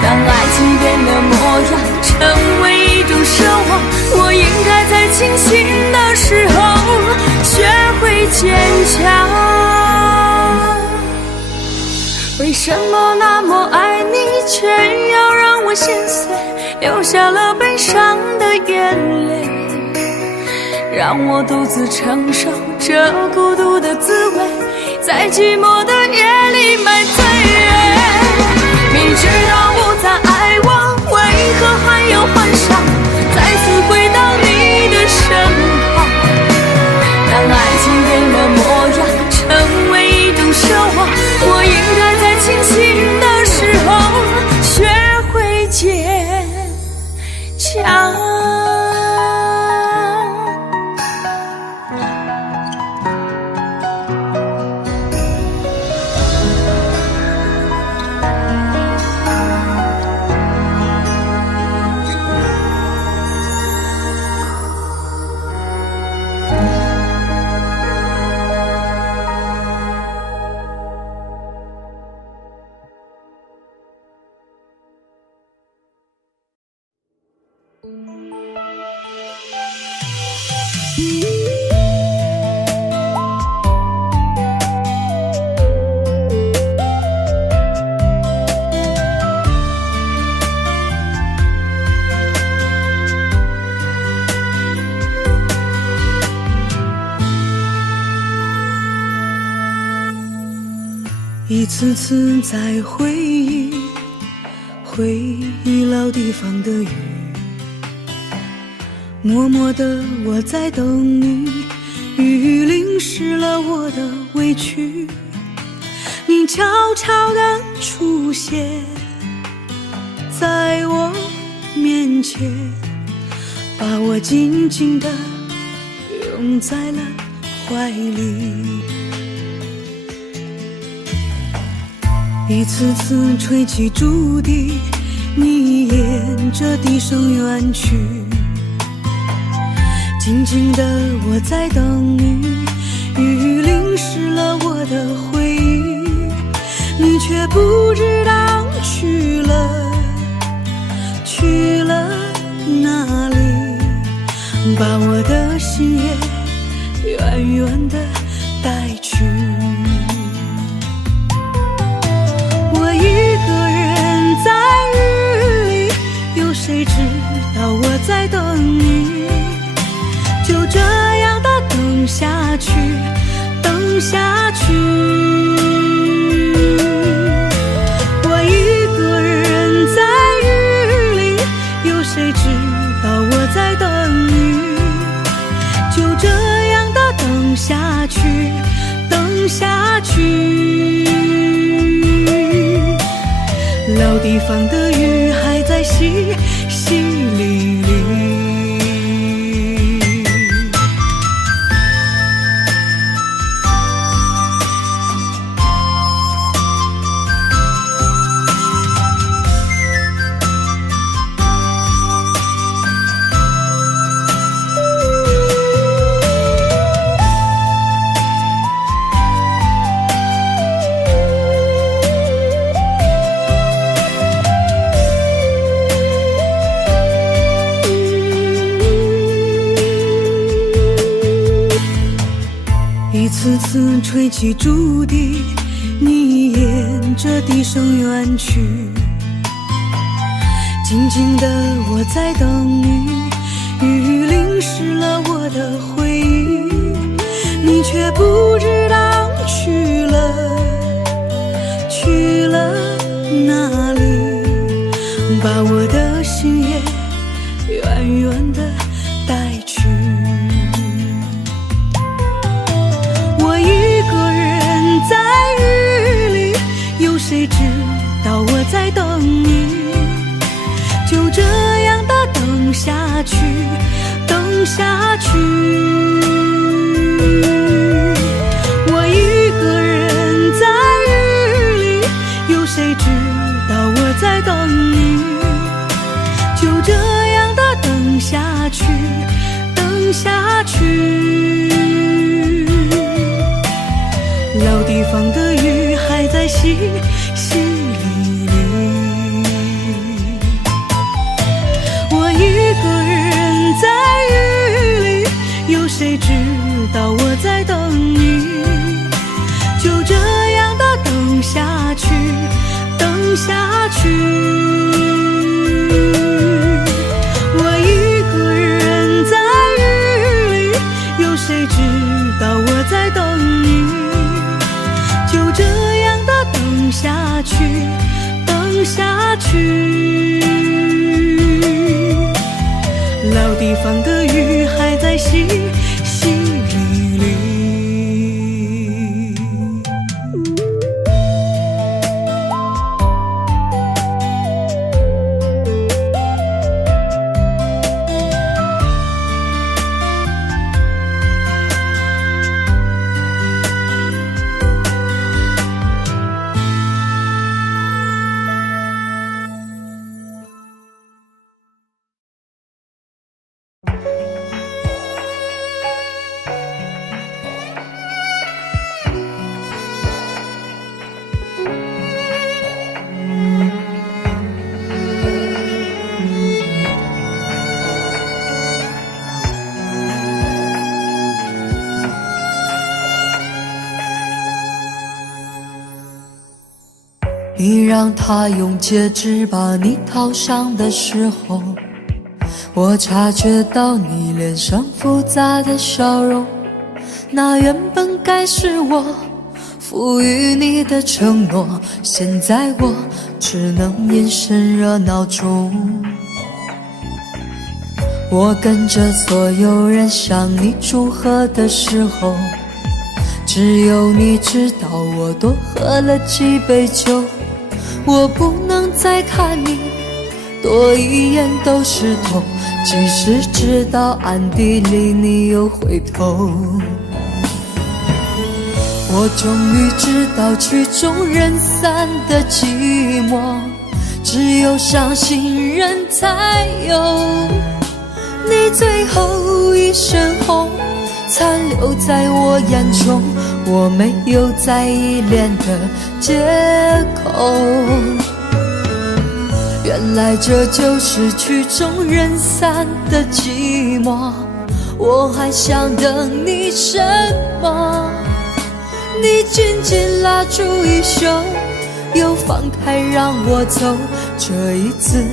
当爱情变了模样，成为一种奢望，我应该在清醒的时候学会坚强。为什么那么爱你，却要让我心碎，流下了悲伤的眼泪，让我独自承受这孤独的滋味，在寂寞的夜里买醉。明知道不再爱我，为何还有幻想再次回到你的身旁？当爱情变了模样，成为一种奢望，我应该在清醒的时候学会坚强。一次次在回忆老地方的雨，默默的我在等你，雨淋湿了我的委屈，你悄悄地出现在我面前，把我紧紧地拥在了怀里。一次次吹起竹笛，你沿着笛声远去，静静的我在等你，雨淋湿了我的回忆，你却不知道去了哪里，把我的心也远远的带去。谁知道我在等你，就这样的等下去，等下去。我一个人在雨里，有谁知道我在等你，就这样的等下去，等下去。老地方的雨还在淅淅沥沥。此吹起竹笛，你沿着笛声远去。静静的我在等你，雨淋湿了我的回忆，你却不知道去了哪里，把我的心也远远地带去。我一个人在雨里，有谁知道我在等你？就这样的等下去，等下去。我一个人在雨里，有谁知道我在等你？就这样的等下去，等下去。老地方的雨还在淅淅沥沥。我一个人在雨里，有谁知道我在等你？就这样的等下去，等下去。我一个人在雨里，有谁知道我在等你？就这样的等下去，等下去。老地方的雨还在淅淅沥沥。你让他用戒指把你套上的时候，我察觉到你脸上复杂的笑容，那原本该是我赋予你的承诺，现在我只能隐身热闹中。我跟着所有人向你祝贺的时候，只有你知道我多喝了几杯酒。我不能再看你多一眼都是痛，即使知道暗地里你又回头。我终于知道曲终人散的寂寞，只有伤心人才有。你最后一身红残留在我眼中，我没有再依恋的借口。原来这就是曲终人散的寂寞，我还想等你什么？你紧紧拉住衣袖，又放开让我走，这一次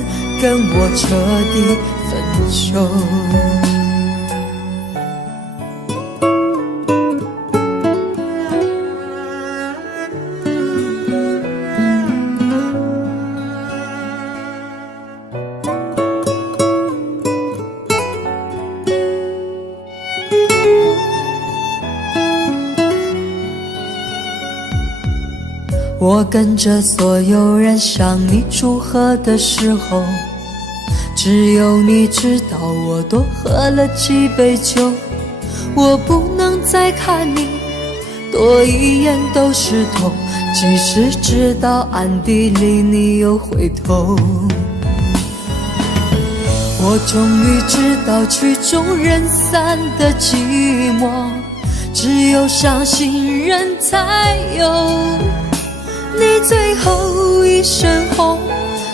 跟我彻底分手。我跟着所有人向你祝贺的时候，只有你知道我多喝了几杯酒。我不能再看你多一眼都是痛，即使知道暗地里你又回头。我终于知道曲终人散的寂寞，只有伤心人才有。你最后一身红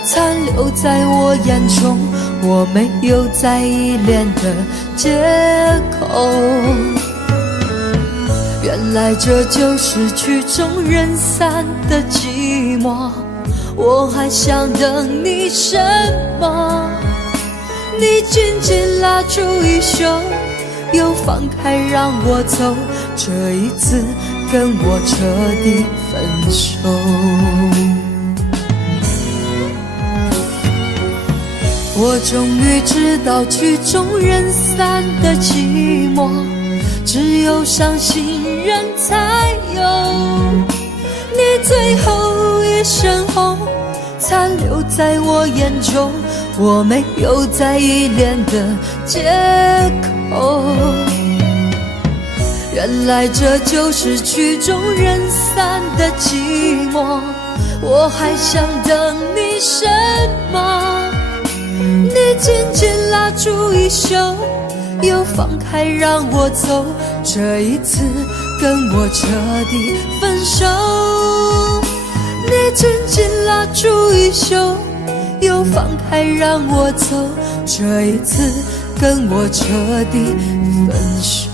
残留在我眼中，我没有再依恋的借口。原来这就是曲终人散的寂寞，我还想等你什么？你紧紧拉住衣袖，又放开让我走，这一次跟我彻底分手。我终于知道曲终人散的寂寞，只有伤心人才有。你最后一身红，残留在我眼中，我没有再依恋的借口。原来这就是曲终人散的寂寞，我还想等你什么？你紧紧拉住衣袖，又放开让我走，这一次跟我彻底分手。你紧紧拉住衣袖，又放开让我走，这一次跟我彻底分手。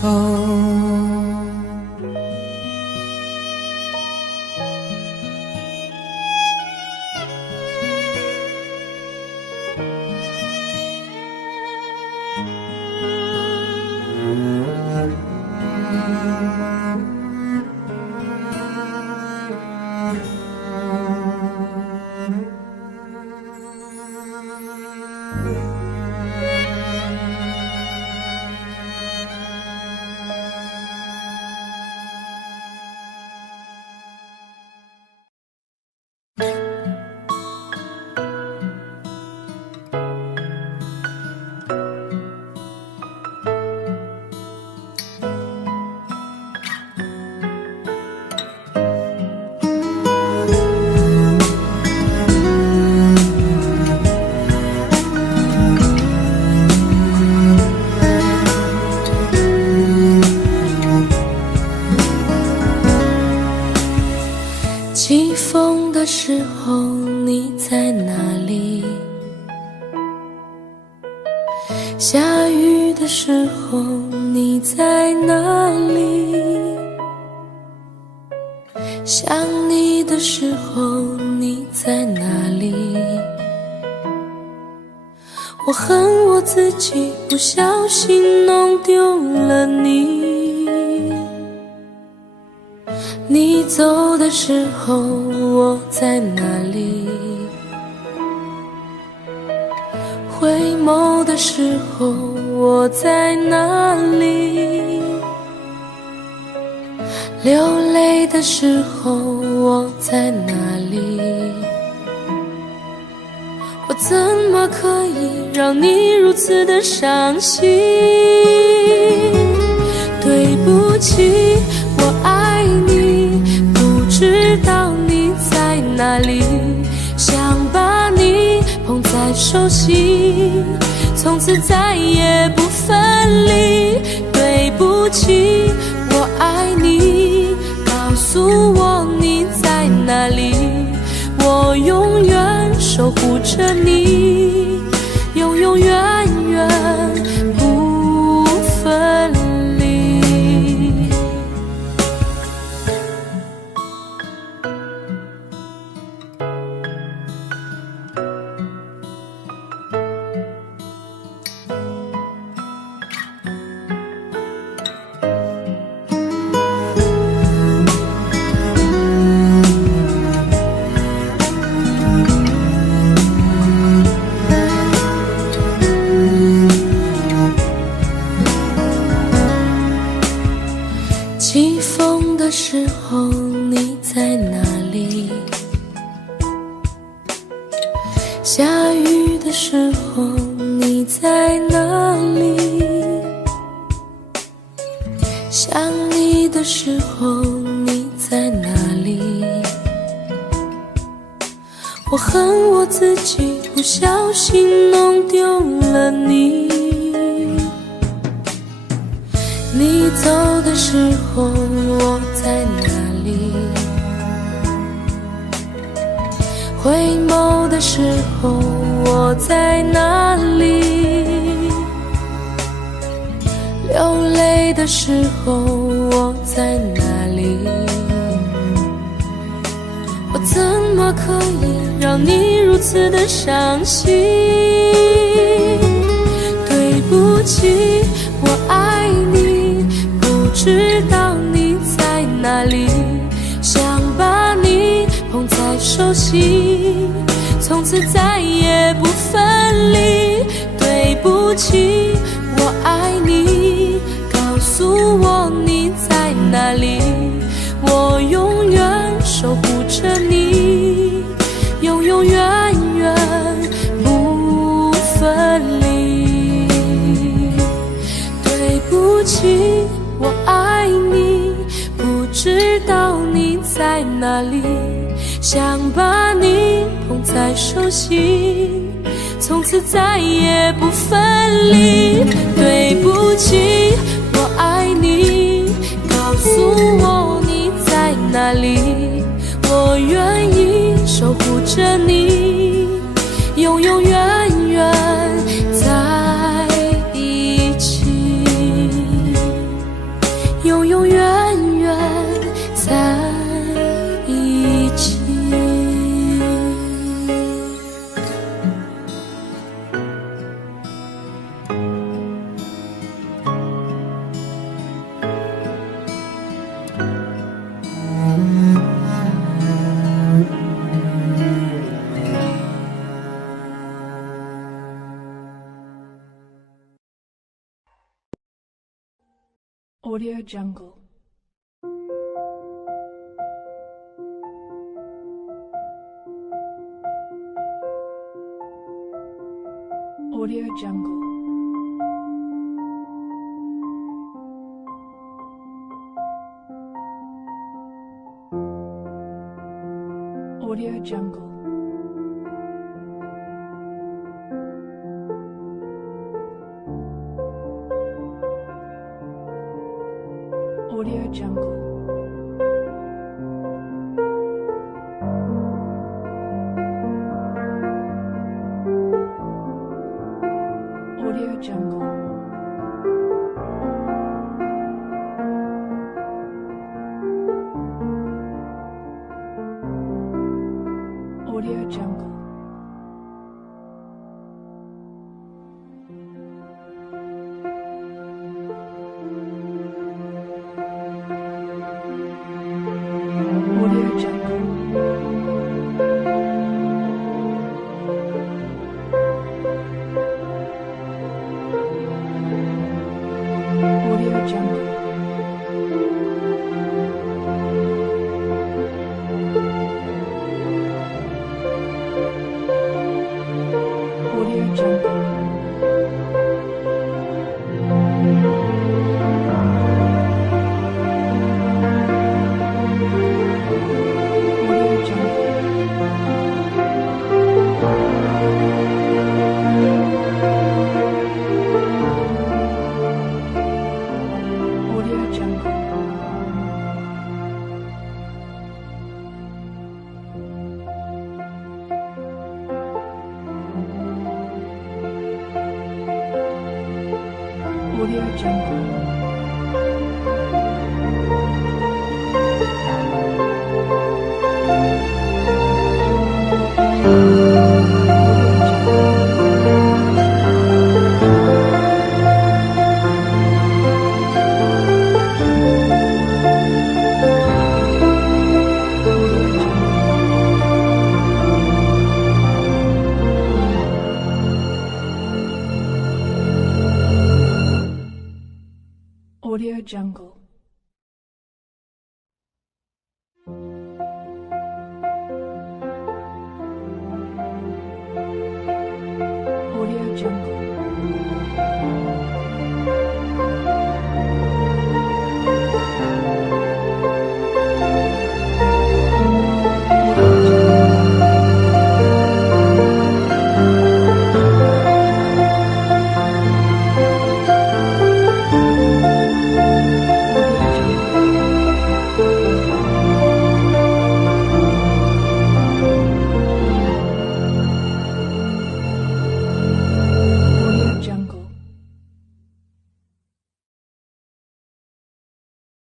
起风的时候你在哪里？下雨的时候你在哪里？想你的时候你在哪里？我恨我自己不小心弄丢了你。你走的时候我在哪里？回眸的时候我在哪里？流泪的时候我在哪里？我怎么可以让你如此的伤心？对不起，我爱你，不知道你在哪里，想把你捧在手心，从此再也不分离。对不起，我爱你，告诉我你在哪里，我永远守护着你，永永远远不分离。起风的时候你在哪里？下雨的时候你在哪里？想你的时候你在哪里？我恨我自己不小心弄丢了你。你走的时候我在哪里？回眸的时候我在哪里？流泪的时候我在哪里？我怎么可以让你如此的伤心？对不起，我爱你，不知道你在哪里，想把你捧在手心，从此再也不分离。对不起，我爱你，告诉我你在哪里，我永远守护着你，永永远远不分离。对不起，我爱你，不知道你在哪里，想把你捧在手心，从此再也不分离。对不起，我爱你，告诉我你在哪里，我愿意守护着你，永永远远在一起，永永远远在一起。Audio Jungle. Audio Jungle. Audio Jungle. Audio Jungle. Audio Jungle. Audio Jungle. Audio Jungle. Audio Jungle. Audio Jungle. Audio Jungle. Audio Jungle. Audio Jungle. Audio Jungle. Audio Jungle.